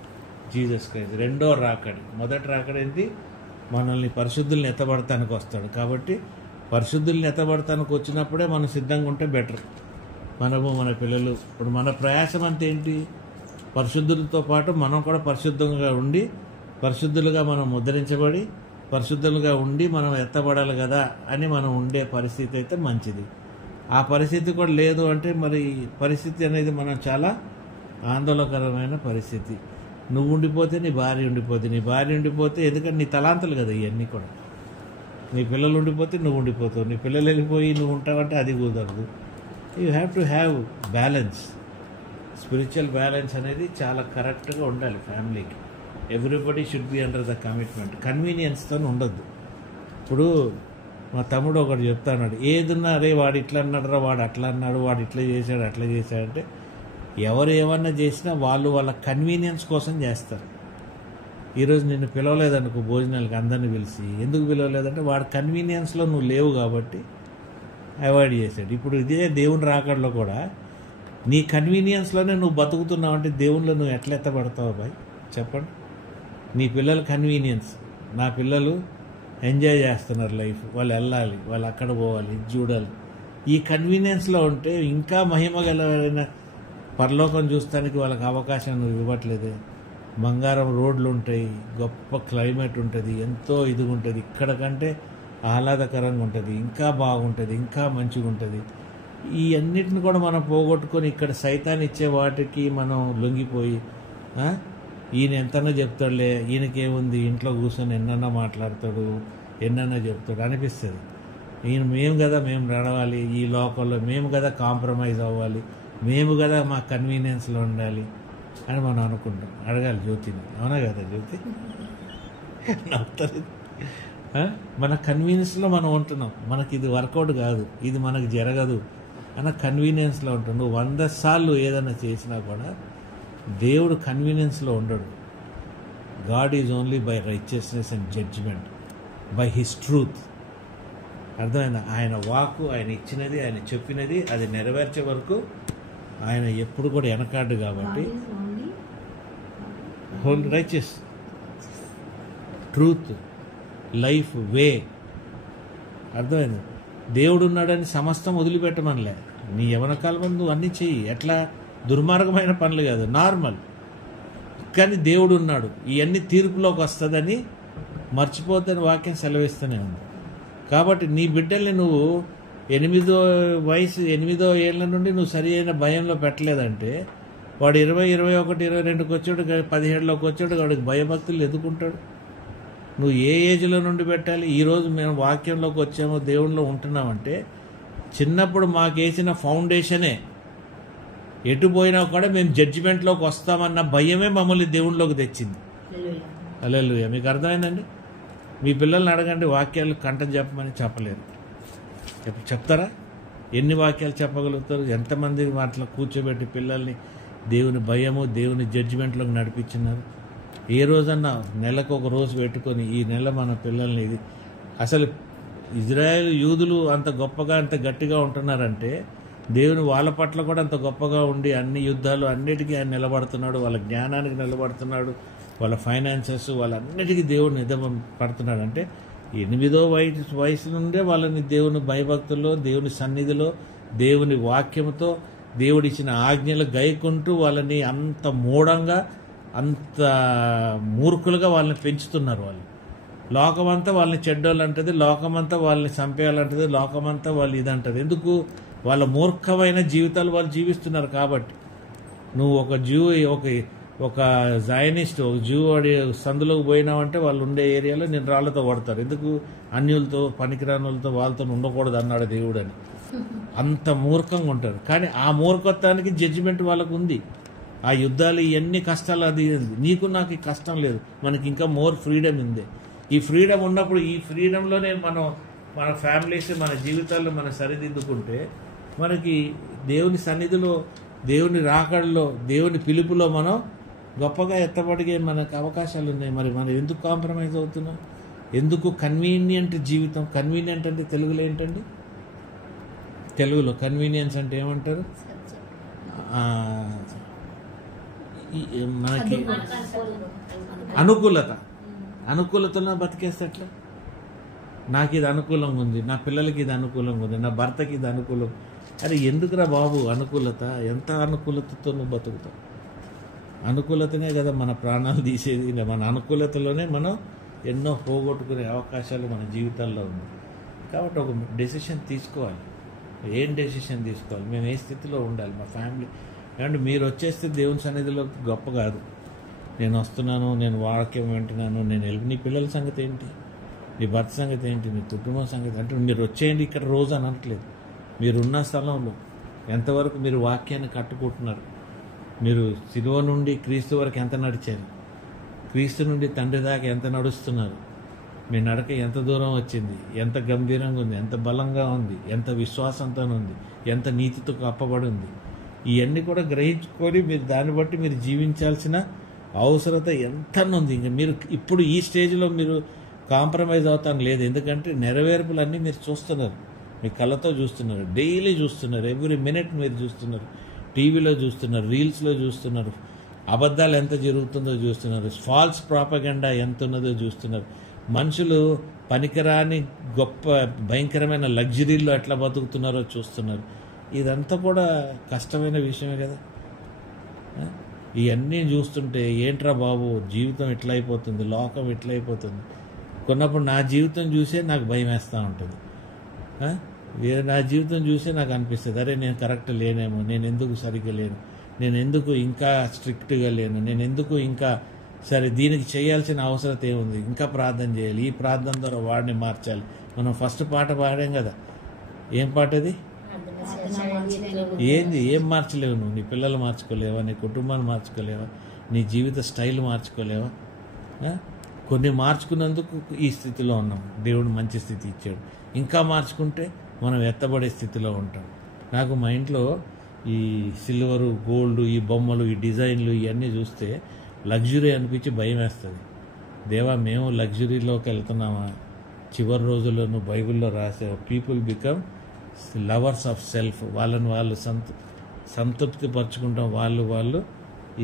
Jesus Christ. రెండో రాకడి. మొదటి రాకడి ఏంటి? మనల్ని పరిశుద్ధుల్ని ఎత్తబడటానికి వస్తాడు. కాబట్టి పరిశుద్ధుల్ని ఎత్తబడటానికి వచ్చినప్పుడే మనం సిద్ధంగా ఉంటే బెటర్. మనము మన పిల్లలు ఇప్పుడు మన ప్రయాసం అంతా ఏంటి? పరిశుద్ధులతో పాటు మనం కూడా పరిశుద్ధంగా ఉండి, పరిశుద్ధులుగా మనం ముద్రించబడి, పరిశుద్ధులుగా ఉండి మనం ఎత్తబడాలి కదా అని మనం ఉండే పరిస్థితి అయితే మంచిది. ఆ పరిస్థితి కూడా లేదు అంటే మరి పరిస్థితి అనేది మనం చాలా ఆందోళనకరమైన పరిస్థితి. నువ్వు ఉండిపోతే నీ భార్య ఉండిపోతే, నీ భార్య ఉండిపోతే, ఎందుకంటే నీ తలాంతలు కదా ఇవన్నీ కూడా. నీ పిల్లలు ఉండిపోతే నువ్వు ఉండిపోతావు, నీ పిల్లలు వెళ్ళిపోయి నువ్వు ఉంటావంటే అది కుదరదు. You have to have balance. Spiritual balance అనేది చాలా కరెక్ట్గా ఉండాలి ఫ్యామిలీకి. Everybody should be under the commitment. కన్వీనియన్స్తో ఉండొద్దు. ఇప్పుడు మా తమ్ముడు ఒకటి చెప్తాడు, ఏదున్నా రే వాడు ఇట్లా అన్నాడు, వాడు అట్లా అన్నాడు, వాడు ఇట్లా చేశాడు అట్లా చేశాడంటే ఎవరు ఏమన్నా చేసినా వాళ్ళ కన్వీనియన్స్ కోసం చేస్తారు. ఈరోజు నిన్ను పిలవలేదనుకో భోజనాలకి అందరిని పిలిచి, ఎందుకు పిలవలేదంటే వాడు కన్వీనియన్స్లో నువ్వు లేవు కాబట్టి అవాయిడ్ చేశాడు. ఇప్పుడు ఇదే దేవుని రాకడలో కూడా నీ కన్వీనియన్స్లోనే నువ్వు బతుకుతున్నావు అంటే దేవునిలో నువ్వు ఎట్లా ఎత్తబడతావు బాయ్ చెప్పండి. నీ పిల్లల కన్వీనియన్స్, నా పిల్లలు ఎంజాయ్ చేస్తున్నారు లైఫ్, వాళ్ళు వెళ్ళాలి, వాళ్ళు అక్కడ పోవాలి, ఇది చూడాలి, ఈ కన్వీనియన్స్లో ఉంటే ఇంకా మహిమ గలవైన పరలోకం చూస్తానికి వాళ్ళకి అవకాశం నువ్వు ఇవ్వట్లేదే. బంగారం రోడ్లు ఉంటాయి, గొప్ప క్లైమేట్ ఉంటుంది, ఎంతో ఇదిగా ఉంటుంది, ఇక్కడ కంటే ఆహ్లాదకరంగా ఉంటుంది, ఇంకా బాగుంటుంది, ఇంకా మంచిగా ఉంటుంది. ఈ అన్నిటిని కూడా మనం పోగొట్టుకొని ఇక్కడ సైతాన్ని ఇచ్చే వాటికి మనం లొంగిపోయి ఈయన ఎంతన్నా చెప్తాడులే, ఈయనకేముంది, ఇంట్లో కూర్చొని ఎన్నన్నా మాట్లాడతాడు, ఎన్నన్నా చెప్తాడు అనిపిస్తుంది. మేము కదా మేము నడవాలి ఈ లోకంలో, మేము కదా కాంప్రమైజ్ అవ్వాలి, మేము కదా మా కన్వీనియన్స్లో ఉండాలి అని మనం అనుకుంటాం. అడగాలి జ్యోతిని, అవునా కదా జ్యోతి? నవ్వుతుంది. మన కన్వీనియన్స్లో మనం ఉంటున్నాం, మనకి ఇది వర్కౌట్ కాదు, ఇది మనకు జరగదు అన్న కన్వీనియన్స్లో ఉంటాం. నువ్వు 100 సార్లు ఏదైనా చేసినా కూడా దేవుడు కన్వీనియన్స్లో ఉండడు. God is only by righteousness and judgement, by his truth. అర్థమైందా? ఆయన వాక్కు, ఆయన ఇచ్చినది, ఆయన చెప్పినది అది నెరవేర్చే వరకు ఆయన ఎప్పుడు కూడా వెనకాడు. కాబట్టి హోల్ రైచియస్, ట్రూత్, లైఫ్, వే. అర్థమైంది? దేవుడు ఉన్నాడని సమస్తం వదిలిపెట్టమనిలే. నీ యవన కాలం నువ్వు అన్నీ చెయ్యి, ఎట్లా దుర్మార్గమైన పనులు కాదు, నార్మల్. కానీ దేవుడు ఉన్నాడు, ఇవన్నీ తీర్పులోకి వస్తుందని మర్చిపోద్దని వాక్యం సెలవిస్తూనే ఉంది. కాబట్టి నీ బిడ్డల్ని నువ్వు 8వ ఏళ్ళ నుండి నువ్వు సరి అయిన భయంలో పెట్టలేదంటే వాడు 20, 21, 22కి వచ్చాడు, 17లోకి వచ్చాడు, వాడికి భయభక్తులు ఎదుర్కొంటాడు. నువ్వు ఏ ఏజ్లో నుండి పెట్టాలి? ఈరోజు మేము వాక్యంలోకి వచ్చామో దేవుళ్ళలో ఉంటున్నామంటే చిన్నప్పుడు మాకు వేసిన ఫౌండేషనే, ఎటు పోయినా కూడా మేము జడ్జిమెంట్లోకి వస్తామన్న భయమే మమ్మల్ని దేవుళ్ళలోకి తెచ్చింది. హల్లెలూయా. మీకు అర్థమైందండి? మీ పిల్లల్ని అడగండి, వాక్యాలు కంట చెప్పమని చెప్పలేరు. చెప్తారా? ఎన్ని వాక్యాలు చెప్పగలుగుతారు? ఎంతమంది వాటిలో కూర్చోబెట్టి పిల్లల్ని దేవుని భయము, దేవుని జడ్జిమెంట్లోకి నడిపించినారు? ఏ రోజన్నా నెలకు ఒక రోజు పెట్టుకొని ఈ నెల మన పిల్లల్ని ఇది అసలు ఇజ్రాయెల్ యూదులు అంత గొప్పగా అంత గట్టిగా ఉంటున్నారంటే దేవుని వాళ్ళ పట్ల కూడా అంత గొప్పగా ఉండి అన్ని యుద్ధాలు అన్నిటికీ ఆయన నిలబడుతున్నాడు. వాళ్ళ జ్ఞానానికి నిలబడుతున్నాడు, వాళ్ళ ఫైనాన్సెస్ వాళ్ళన్నిటికీ దేవుడు నిలబడుతున్నాడు. అంటే 8వ వయసు నుండే వాళ్ళని దేవుని భయభక్తుల్లో, దేవుని సన్నిధిలో, దేవుని వాక్యంతో, దేవుడిచ్చిన ఆజ్ఞలు గైకుంటూ వాళ్ళని అంత మూఢంగా, అంత మూర్ఖులుగా వాళ్ళని పెంచుతున్నారు. వాళ్ళు లోకమంతా వాళ్ళని చెడ్డోళ్ళు అంటది, లోకమంతా వాళ్ళని చంపేయాలంటది, లోకమంతా వాళ్ళు ఇదంటది. ఎందుకు? వాళ్ళ మూర్ఖమైన జీవితాలు వాళ్ళు జీవిస్తున్నారు. కాబట్టి నువ్వు ఒక జూ ఒక జైనిస్ట్, ఒక జూ వాడి సందులోకి పోయినావంటే వాళ్ళు ఉండే ఏరియాలో నేను రాళ్లతో కొడతారు. ఎందుకు? అన్యులతో, పనికిరానులతో వాళ్ళతో ఉండకూడదు అన్నాడు దేవుడు అని. అంత మూర్ఖంగా ఉంటారు. కానీ ఆ మూర్ఖత్వానికి జడ్జిమెంట్ వాళ్ళకు ఉంది. ఆ యుద్ధాలు, ఇవన్నీ కష్టాలు, అది నీకు నాకు ఈ కష్టం లేదు. మనకి ఇంకా మోర్ ఫ్రీడమ్ ఉంది. ఈ ఫ్రీడమ్ ఉన్నప్పుడు ఈ ఫ్రీడంలోనే మనం మన ఫ్యామిలీస్, మన జీవితాల్లో మనం సరిదిద్దుకుంటే మనకి దేవుని సన్నిధిలో, దేవుని రాకడలో, దేవుని పిలుపులో మనం గొప్పగా ఎత్తబడిగే మనకు అవకాశాలు ఉన్నాయి. మరి మనం ఎందుకు కాంప్రమైజ్ అవుతున్నాం? ఎందుకు కన్వీనియంట్ జీవితం? కన్వీనియంట్ అంటే తెలుగులో ఏంటండి? తెలుగులో కన్వీనియన్స్ అంటే ఏమంటారు? మనకి అనుకూలతలో బతికేస్తట్లా. నాకు ఇది అనుకూలంగా ఉంది, నా పిల్లలకి ఇది అనుకూలంగా ఉంది, నా భర్తకి ఇది అనుకూలం. అరే ఎందుకురా బాబు అనుకూలత? ఎంత అనుకూలతతో నువ్వు బతుకుతావు? అనుకూలతనే కదా మన ప్రాణాలు తీసేది. మన అనుకూలతలోనే మనం ఎన్నో పోగొట్టుకునే అవకాశాలు మన జీవితాల్లో ఉంది. కాబట్టి ఒక డెసిషన్ తీసుకోవాలి. ఏం డెసిషన్ తీసుకోవాలి? మేము ఏ స్థితిలో ఉండాలి? మా ఫ్యామిలీ ఏమంటే మీరు వచ్చేస్తే దేవుని సన్నిధిలో గొప్ప కాదు. నేను వస్తున్నాను, నేను వాక్యం వింటున్నాను, నేను వెళ్ళి నీ పిల్లల సంగతి ఏంటి? నీ భర్త సంగతి ఏంటి? నీ కుటుంబం సంగతి అంటే మీరు వచ్చేయండి ఇక్కడ రోజు అని అనట్లేదు. మీరున్న స్థలంలో ఎంతవరకు మీరు వాక్యాన్ని కట్టుకుంటున్నారు? మీరు శిలువ నుండి క్రీస్తు వరకు ఎంత నడిచారు? క్రీస్తు నుండి తండ్రి దాకా ఎంత నడుస్తున్నారు? మీ నడక ఎంత దూరం వచ్చింది? ఎంత గంభీరంగా ఉంది? ఎంత బలంగా ఉంది? ఎంత విశ్వాసంతో ఉంది? ఎంత నీతితో కప్పబడి ఉంది? ఇవన్నీ కూడా గ్రహించుకొని మీరు దాన్ని బట్టి మీరు జీవించాల్సిన అవసరత ఎంత ఉంది. ఇంకా మీరు ఇప్పుడు ఈ స్టేజ్లో మీరు కాంప్రమైజ్ అవుతాను లేదు. ఎందుకంటే నెరవేర్పులన్నీ మీరు చూస్తున్నారు, మీ కళ్ళతో చూస్తున్నారు, డైలీ చూస్తున్నారు, ఎవ్రీ మినిట్ మీరు చూస్తున్నారు, టీవీలో చూస్తున్నారు, రీల్స్లో చూస్తున్నారు, అబద్ధాలు ఎంత జరుగుతుందో చూస్తున్నారు, ఫాల్స్ ప్రాపగండా ఎంత ఉన్నదో చూస్తున్నారు. మనుషులు పనికిరాని గొప్ప భయంకరమైన లగ్జరీల్లో ఎట్లా బతుకుతున్నారో చూస్తున్నారు. ఇదంతా కూడా కష్టమైన విషయమే కదా. ఇవన్నీ చూస్తుంటే ఏంట్రా బాబు జీవితం ఎట్లయిపోతుంది, లోకం ఎట్లయిపోతుంది. కొన్నప్పుడు నా జీవితం చూసే నాకు భయం వేస్తూ ఉంటుంది. నా జీవితం చూసే నాకు అనిపిస్తుంది, అరే నేను కరెక్ట్ లేనేమో, నేను ఎందుకు సరిగ్గా లేను, నేను ఎందుకు ఇంకా స్ట్రిక్ట్గా లేను, నేను ఎందుకు ఇంకా సరే దీనికి చేయాల్సిన అవసరం ఏముంది, ఇంకా ప్రార్థన చేయాలి, ఈ ప్రార్థన ద్వారా వాడిని మార్చాలి. మనం ఫస్ట్ పాట పాడాం కదా, ఏం పాట అది? ఏంది? ఏం మార్చలేవు నువ్వు? నీ పిల్లలు మార్చుకోలేవా? నీ కుటుంబాన్ని మార్చుకోలేవా? నీ జీవిత స్టైల్ మార్చుకోలేవా? కొన్ని మార్చుకున్నందుకు ఈ స్థితిలో ఉన్నాం. దేవుడు మంచి స్థితి ఇచ్చాడు. ఇంకా మార్చుకుంటే మనం ఎత్తబడే స్థితిలో ఉంటాం. నాకు మా ఇంట్లో ఈ సిల్వరు, గోల్డ్, ఈ బొమ్మలు, ఈ డిజైన్లు ఇవన్నీ చూస్తే లగ్జరీ అనిపించి భయం వేస్తుంది. దేవా మేము లగ్జరీలోకి వెళ్తున్నామా? చివరి రోజుల్లో నువ్వు బైబిల్లో రాసావు, people become lovers of self. వాళ్ళని వాళ్ళు సంతృప్తి పరుచుకుంటాం, వాళ్ళు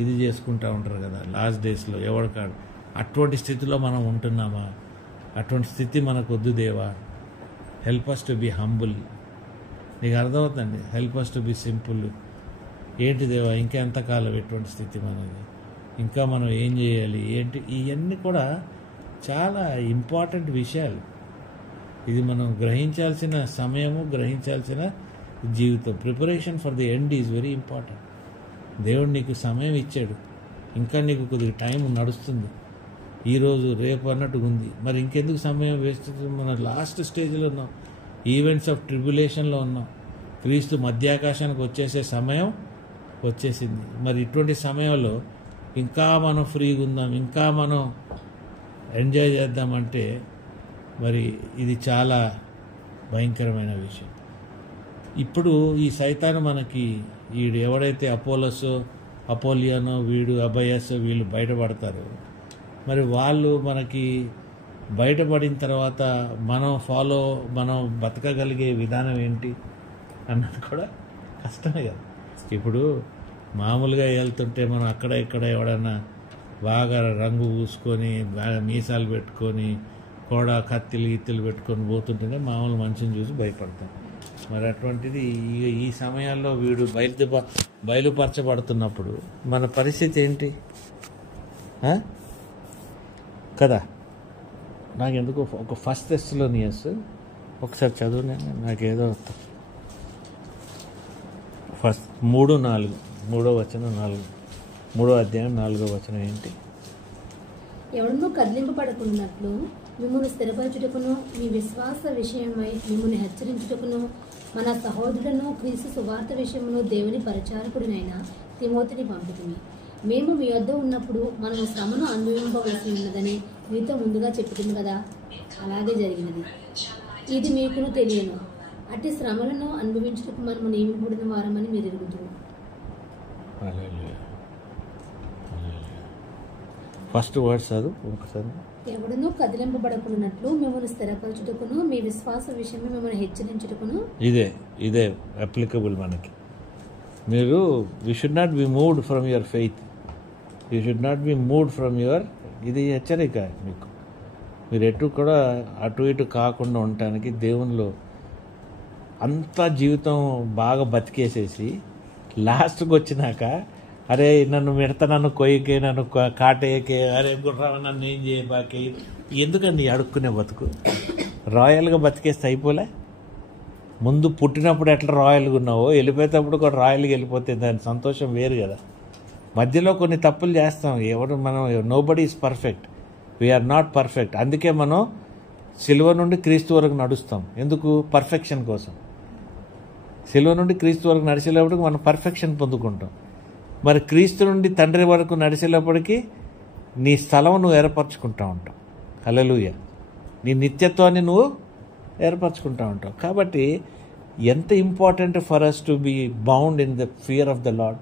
ఇది చేసుకుంటూ ఉంటారు కదా లాస్ట్ డేస్లో ఎవరికాడు. అటువంటి స్థితిలో మనం ఉంటున్నామా? అటువంటి స్థితి మనకు వద్దు దేవా. Help us to be humble. నీకు అర్థమవుతుందండి, help us to be simple. ఏంటి దేవా ఇంకా ఎంతకాలం ఎటువంటి స్థితి మనది, ఇంకా మనం ఏం చేయాలి ఏంటి, ఇవన్నీ కూడా చాలా ఇంపార్టెంట్ విషయాలు. ఇది మనం గ్రహించాల్సిన సమయము, గ్రహించాల్సిన జీవితం. Preparation for the end is very important. దేవుడు నీకు సమయం ఇచ్చాడు, ఇంకా నీకు కొద్దిగా టైం నడుస్తుంది, ఈరోజు రేపు అన్నట్టు ఉంది. మరి ఇంకెందుకు సమయం వేస్ట్? మన లాస్ట్ స్టేజ్లో ఉన్నాం, ఈవెంట్స్ ఆఫ్ ట్రిబ్యులేషన్లో ఉన్నాం. క్రీస్తు మధ్యాకాశానికి వచ్చేసే సమయం వచ్చేసింది. మరి ఇటువంటి సమయంలో ఇంకా మనం ఫ్రీగా ఉందాం, ఇంకా మనం ఎంజాయ్ చేద్దామంటే మరి ఇది చాలా భయంకరమైన విషయం. ఇప్పుడు ఈ సైతాను మనకి వీడు ఎవడైతే అపోలియానో వీడు అబయస్ వీళ్ళు బయటపడతారో, మరి వాళ్ళు మనకి బయటపడిన తర్వాత మనం బతకగలిగే విధానం ఏంటి అన్నది కూడా కష్టమే కదా. ఇప్పుడు మామూలుగా వెళ్తుంటే మనం అక్కడ ఇక్కడ ఎవడన్నా బాగా రంగు పూసుకొని బాగా మీసాలు పెట్టుకొని కూడా కత్తిలు పెట్టుకొని పోతుంటేనే మామూలు మనిషిని చూసి భయపడతాం. మరి అటువంటిది ఈ సమయాల్లో వీడు బయలుపరచబడుతున్నప్పుడు మన పరిస్థితి ఏంటి కదా. నాకెందుకు ఒక ఫస్ట్ థెస్సలోనియస్ ఒకసారి చదువు, నాకేదో ఫస్ట్ 3:4 3వ అధ్యాయం 4వ వచనం ఏంటి? ఎవడనూ కదిలింపబడకున్నట్లు మిమ్మల్ని స్థిరపరచుటకును మీ విశ్వాస విషయమై మిమ్మల్ని హెచ్చరించుటకును మన సహోదరులను క్రీస్తు సువార్త విషయంలో దేవుని పరిచారకుడినైన తిమోతిని పంపుతుంది. మేము మీ వద్ద ఉన్నప్పుడు మనము శ్రమను అనుభవింపవలసి ఉన్నదని మీతో ముందుగా చెప్పుతుంది కదా, అలాగే జరిగినది. ఇది మీకును తెలియను. అట్టి శ్రమలను అనుభవించుటకు మనము నియమింపబడిన వారమని మీరు ఎరుగుదురు. ఫస్ట్ వర్డ్స్ అది ఒకసారి. ఎవడనూ కదిలింపబడకున్నట్లు మిమ్మల్ని స్థిరపరచుటకును మీ విశ్వాస విషయమే మిమ్మల్ని హెచ్చరించుటకును. ఇదే అప్లికబుల్ మనకి. మీరు we should not be moved from your faith, you should not be moved from your, ఇది హెచ్చరిక మీకు. మీరు ఎటు కూడా అటు ఇటు కాకుండా ఉండటానికి దేవునిలో అంతా జీవితం బాగా బతికేసేసి లాస్ట్కి వచ్చినాక అరే నన్ను మిడత, నన్ను కొయ్యకే, నన్ను కాటేయకే, అరే గుర్రా నన్ను ఏం చేయబాకే, ఎందుకండి అడుక్కునే బతుకు? రాయల్గా బతికేస్తే అయిపోలే? ముందు పుట్టినప్పుడు ఎట్లా రాయల్గా ఉన్నావో వెళ్ళిపోయేటప్పుడు కూడా రాయల్గా వెళ్ళిపోతే దాని సంతోషం వేరు కదా. మధ్యలో కొన్ని తప్పులు చేస్తాం, మనం nobody is perfect, we are not perfect. అందుకే మనం సిలువ నుండి క్రీస్తు వరకు నడుస్తాం. ఎందుకు? పర్ఫెక్షన్ కోసం. సిలువ నుండి క్రీస్తు వరకు నడిచేటప్పటికి మనం పర్ఫెక్షన్ పొందుకుంటాం. మరి క్రీస్తు నుండి తండ్రి వరకు నడిచేటప్పటికి నీ స్థలం నువ్వు ఏర్పరచుకుంటా ఉంటావు. హల్లెలూయా. నీ నిత్యత్వాన్ని నువ్వు ఏర్పరచుకుంటా ఉంటావు. కాబట్టి ఎంత important for us to be bound in the fear of the Lord.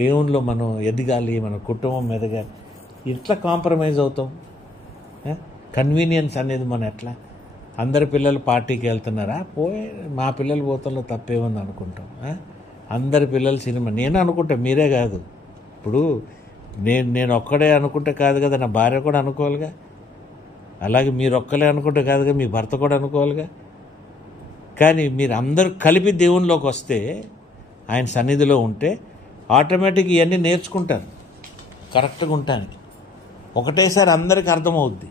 దేవునిలో మనం ఎదగాలి, మన కుటుంబం ఎదగాలి. ఎట్లా కాంప్రమైజ్ అవుతాం? కన్వీనియన్స్ అనేది మనం ఎట్లా? అందరి పిల్లలు పార్టీకి వెళ్తున్నారా, మా పిల్లలు పోతాలో తప్పేముంది అనుకుంటాం. అందరి పిల్లలు సినిమా, నేను అనుకుంటా, మీరే కాదు. ఇప్పుడు నేను ఒక్కడే అనుకుంటే కాదు కదా, నా భార్య కూడా అనుకోవాలిగా. అలాగే మీరు ఒక్కలే అనుకుంటే కాదుగా, మీ భర్త కూడా అనుకోవాలిగా. కానీ మీరు అందరూ కలిపి దేవునిలోకి వస్తే, ఆయన సన్నిధిలో ఉంటే ఆటోమేటిక్ ఇవన్నీ నేర్చుకుంటారు కరెక్ట్గా ఉండటానికి. ఒకటేసారి అందరికీ అర్థమవుద్ది.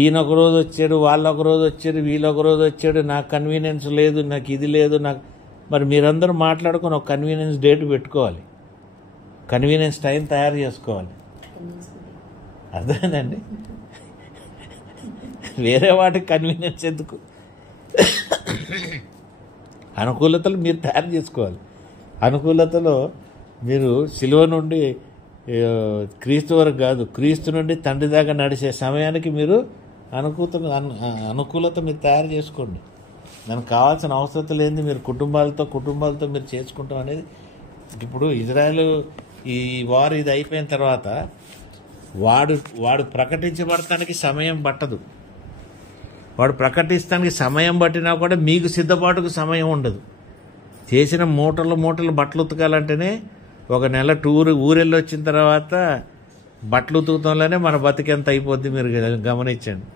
ఈయన ఒక రోజు వచ్చాడు, వాళ్ళు ఒక రోజు వచ్చారు, వీళ్ళు ఒక రోజు వచ్చాడు, నాకు కన్వీనియన్స్ లేదు, నాకు ఇది లేదు, నాకు. మరి మీరందరూ మాట్లాడుకొని ఒక కన్వీనియన్స్ డేట్ పెట్టుకోవాలి, కన్వీనియన్స్ టైం తయారు చేసుకోవాలి. అర్థమైందండి? వేరే వాటికి కన్వీనియన్స్ ఎందుకు? అనుకూలతలు మీరు తయారు చేసుకోవాలి. అనుకూలతలో మీరు సిలువ నుండి క్రీస్తు వరకు కాదు, క్రీస్తు నుండి తండ్రి దాకా నడిచే సమయానికి మీరు అనుకూలత మీరు తయారు చేసుకోండి. దానికి కావాల్సిన అవసరం లేనిది మీరు కుటుంబాలతో మీరు చేసుకుంటాం అనేది. ఇప్పుడు ఇజ్రాయెల్ ఈ వార్ ఇది అయిపోయిన తర్వాత వాడు ప్రకటించబడటానికి సమయం పట్టదు. వాడు ప్రకటిస్తానికి సమయం పట్టినా కూడా మీకు సిద్ధపాటుకు సమయం ఉండదు. చేసిన మూటలు బట్టలు ఉతకాలంటేనే ఒక నెల ఊరెళ్ళి వచ్చిన తర్వాత బట్టలు ఉతుకుతంలోనే మన బతికెంత అయిపోద్ది మీరు గమనించండి.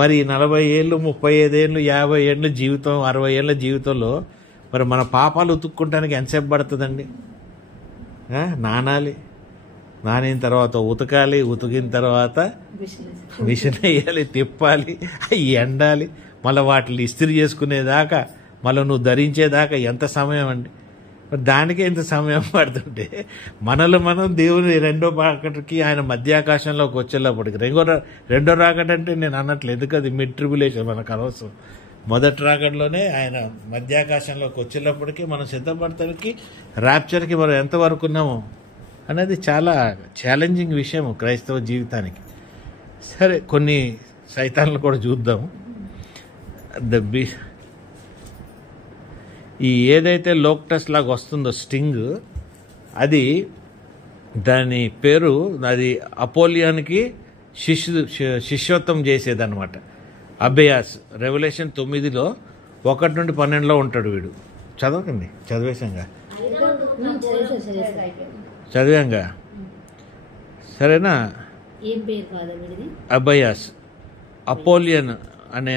మరి 40 ఏళ్ళు, 35 ఏళ్ళు, 50 ఏళ్ళు జీవితం, 60 ఏళ్ళ జీవితంలో మరి మన పాపాలు ఉతుక్కుంటానికి ఎంతసేపు పడుతుందండి? నానాలి, నానిన తర్వాత ఉతకాలి, ఉతికిన తర్వాత మిషన్ వేయాలి, తిప్పాలి, ఎండాలి, మళ్ళీ వాటిని ఇస్త్రీ చేసుకునేదాకా, మళ్ళీ నువ్వు ధరించేదాకా ఎంత సమయం అండి? మరి దానికే ఇంత సమయం పడుతుంటే మనలో మనం దేవుని రెండో రాకటికి ఆయన మధ్యాకాశంలోకి వచ్చేటప్పటికి రెండో రాకట అంటే నేను అన్నట్లు, ఎందుకు అది మిడ్ ట్రిబులేషన్ మనకు అవసరం. మొదటి రాకడలోనే ఆయన మధ్యాకాశంలోకి వచ్చేటప్పటికి మనం సిద్ధపడతానికి, ర్యాప్చర్కి మనం ఎంతవరకు ఉన్నామో అనేది చాలా ఛాలెంజింగ్ విషయం క్రైస్తవ జీవితానికి. సరే, కొన్ని సైతాన్లు కూడా చూద్దాం. ఈ ఏదైతే లోక్టస్ లాగా వస్తుందో స్టింగ్, అది దాని పేరు, అది అపోలియానికి శిష్యోత్తం చేసేదన్నమాట. అబేయాస్ రెవల్యూషన్ 9లో 1 నుండి 12లో ఉంటాడు వీడు. చదవకండి, చదివేశాంగా, చదివాంగా, సరేనా? ఏం పేరు కాదా వీడిది? అబయాస్, అపోలియన్ అనే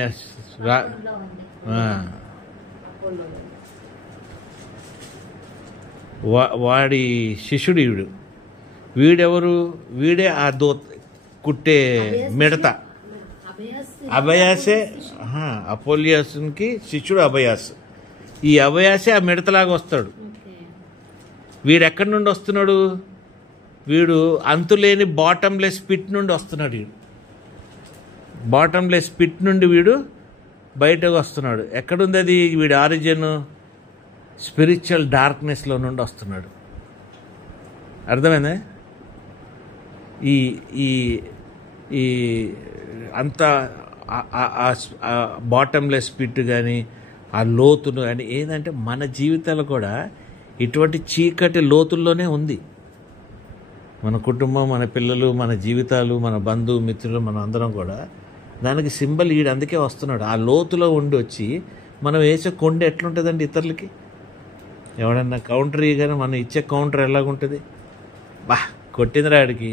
వాడి శిష్యుడు వీడు. వీడెవరు? వీడే ఆ కుట్టే మిడత. అబయాసే అపోలియస్కి శిష్యుడు అబయాస్. ఈ అబయాసే ఆ మిడతలాగా వస్తాడు. వీడు ఎక్కడి నుండి వస్తున్నాడు? వీడు అంతులేని బాటంలెస్ పిట్ నుండి వస్తున్నాడు. వీడు బాటంలెస్ పిట్ నుండి వీడు బయటకు వస్తున్నాడు. ఎక్కడుంది అది? వీడి ఆరిజిన్ స్పిరిచువల్ డార్క్నెస్లో నుండి వస్తున్నాడు. అర్థమైందా? ఈ ఈ ఈ అంత బాటంలెస్ పిట్ కానీ, ఆ లోతును కానీ, ఏంటంటే మన జీవితాలు కూడా ఇటువంటి చీకటి లోతుల్లోనే ఉంది. మన కుటుంబం, మన పిల్లలు, మన జీవితాలు, మన బంధువు మిత్రులు, మన అందరం కూడా దానికి సింబల్ ఈడు. అందుకే వస్తున్నాడు. ఆ లోతులో ఉండి వచ్చి మనం వేసే కొండ ఎట్లుంటుందండి ఇతరులకి? ఎవడన్నా కౌంటర్ ఇవ్వగానే మనం ఇచ్చే కౌంటర్ ఎలాగుంటుంది? బా కొట్టిందిరా ఆడికి,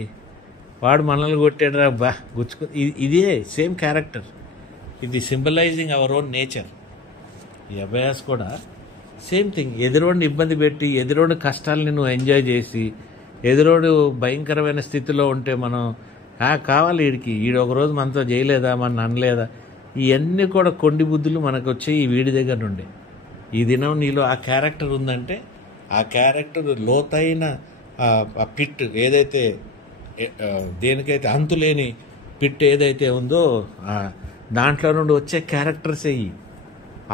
వాడు మనల్ని కొట్టాడురా, బా గుచ్చుకు. ఇదే సేమ్ క్యారెక్టర్. ఇది సింబలైజింగ్ అవర్ ఓన్ నేచర్. ఈ అభయాస్ కూడా సేమ్ థింగ్. ఎదురోడిని ఇబ్బంది పెట్టి, ఎదురోడి కష్టాలని నువ్వు ఎంజాయ్ చేసి, ఎదురోడు భయంకరమైన స్థితిలో ఉంటే మనం కావాలి వీడికి, వీడు ఒకరోజు మనతో చేయలేదా, మన అనలేదా, ఇవన్నీ కూడా కొండి బుద్ధులు మనకు వచ్చాయి ఈ వీడి దగ్గర నుండి. ఈ దినం నీలో ఆ క్యారెక్టర్ ఉందంటే, ఆ క్యారెక్టర్ లోతైన ఆ పిట్ ఏదైతే, దేనికైతే అంతులేని పిట్ ఏదైతే ఉందో దాంట్లో నుండి వచ్చే క్యారెక్టర్సే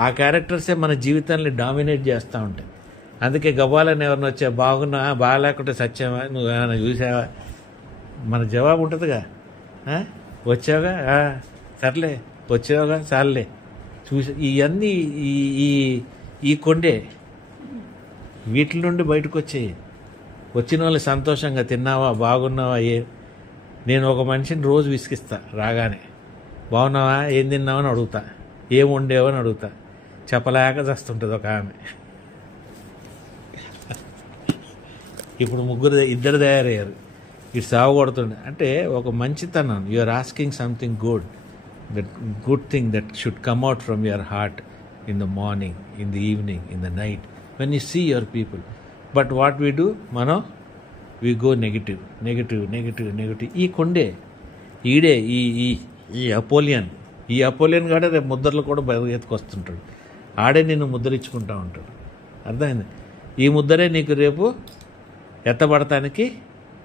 ఆ క్యారెక్టర్సే మన జీవితాన్ని డామినేట్ చేస్తూ ఉంటాయి. అందుకే గవ్వాలని ఎవరిని వచ్చా, బాగున్నా, బాగాలేకుంటే సత్యమా, నువ్వు ఏమైనా చూసావా, మన జవాబు ఉంటుందిగా. వచ్చావుగా, సర్లే, వచ్చావుగా, చాలే, చూసా. ఇవన్నీ ఈ కొండే వీటి నుండి బయటకు వచ్చాయి. వచ్చిన వాళ్ళు సంతోషంగా తిన్నావా, బాగున్నావా. నేను ఒక మనిషిని రోజు విసిగిస్తా, రాగానే బాగున్నావా, ఏం తిన్నావా అని అడుగుతా, ఏం వండేవో అని అడుగుతా. చెప్పలేక చస్తుంటుంది ఒక ఆమె. ఇప్పుడు ఇద్దరు తయారయ్యారు. ఇటు సాగు కొడుతుండే అంటే ఒక మంచితనం. You are asking something good, that good thing that should come out from your heart in the morning, in the evening, in the night, when you see your people. But what we do, మనం we go negative negative negative negative. ఈ కొండే ఈడే ఈ అపోలియన్. ఈ అపోలియన్ కాడే రేపు ముద్రలు కూడా ఎత్తుకొస్తుంటాడు. ఆడే నిన్ను ముద్రించుకుంటూ ఉంటాడు. అర్థమైంది? ఈ ముద్దరే నీకు రేపు ఎత్తబడటానికి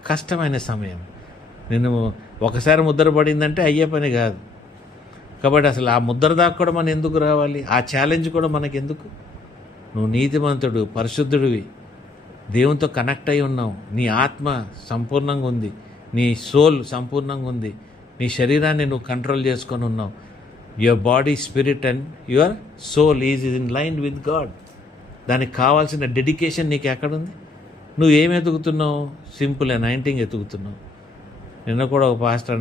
కష్టమైన సమయం. నేను ఒకసారి ముద్ర పడిందంటే అయ్యే పని కాదు. కాబట్టి అసలు ఆ ముద్ర దాకా కూడా మనం ఎందుకు రావాలి? ఆ ఛాలెంజ్ కూడా మనకి ఎందుకు? నువ్వు నీతిమంతుడు, పరిశుద్ధుడివి, దేవునితో కనెక్ట్ అయి ఉన్నావు, నీ ఆత్మ సంపూర్ణంగా ఉంది, నీ సోల్ సంపూర్ణంగా ఉంది, నీ శరీరాన్ని నువ్వు కంట్రోల్ చేసుకొని ఉన్నావు. Your body, spirit and your soul is in line with God. దానికి కావాల్సిన డెడికేషన్ నీకు ఎక్కడుంది? నువ్వు ఏం ఎతుకుతున్నావు? Simple anointing ఎతుకుతున్నావు. నిన్న కూడా ఒక పాస్టర్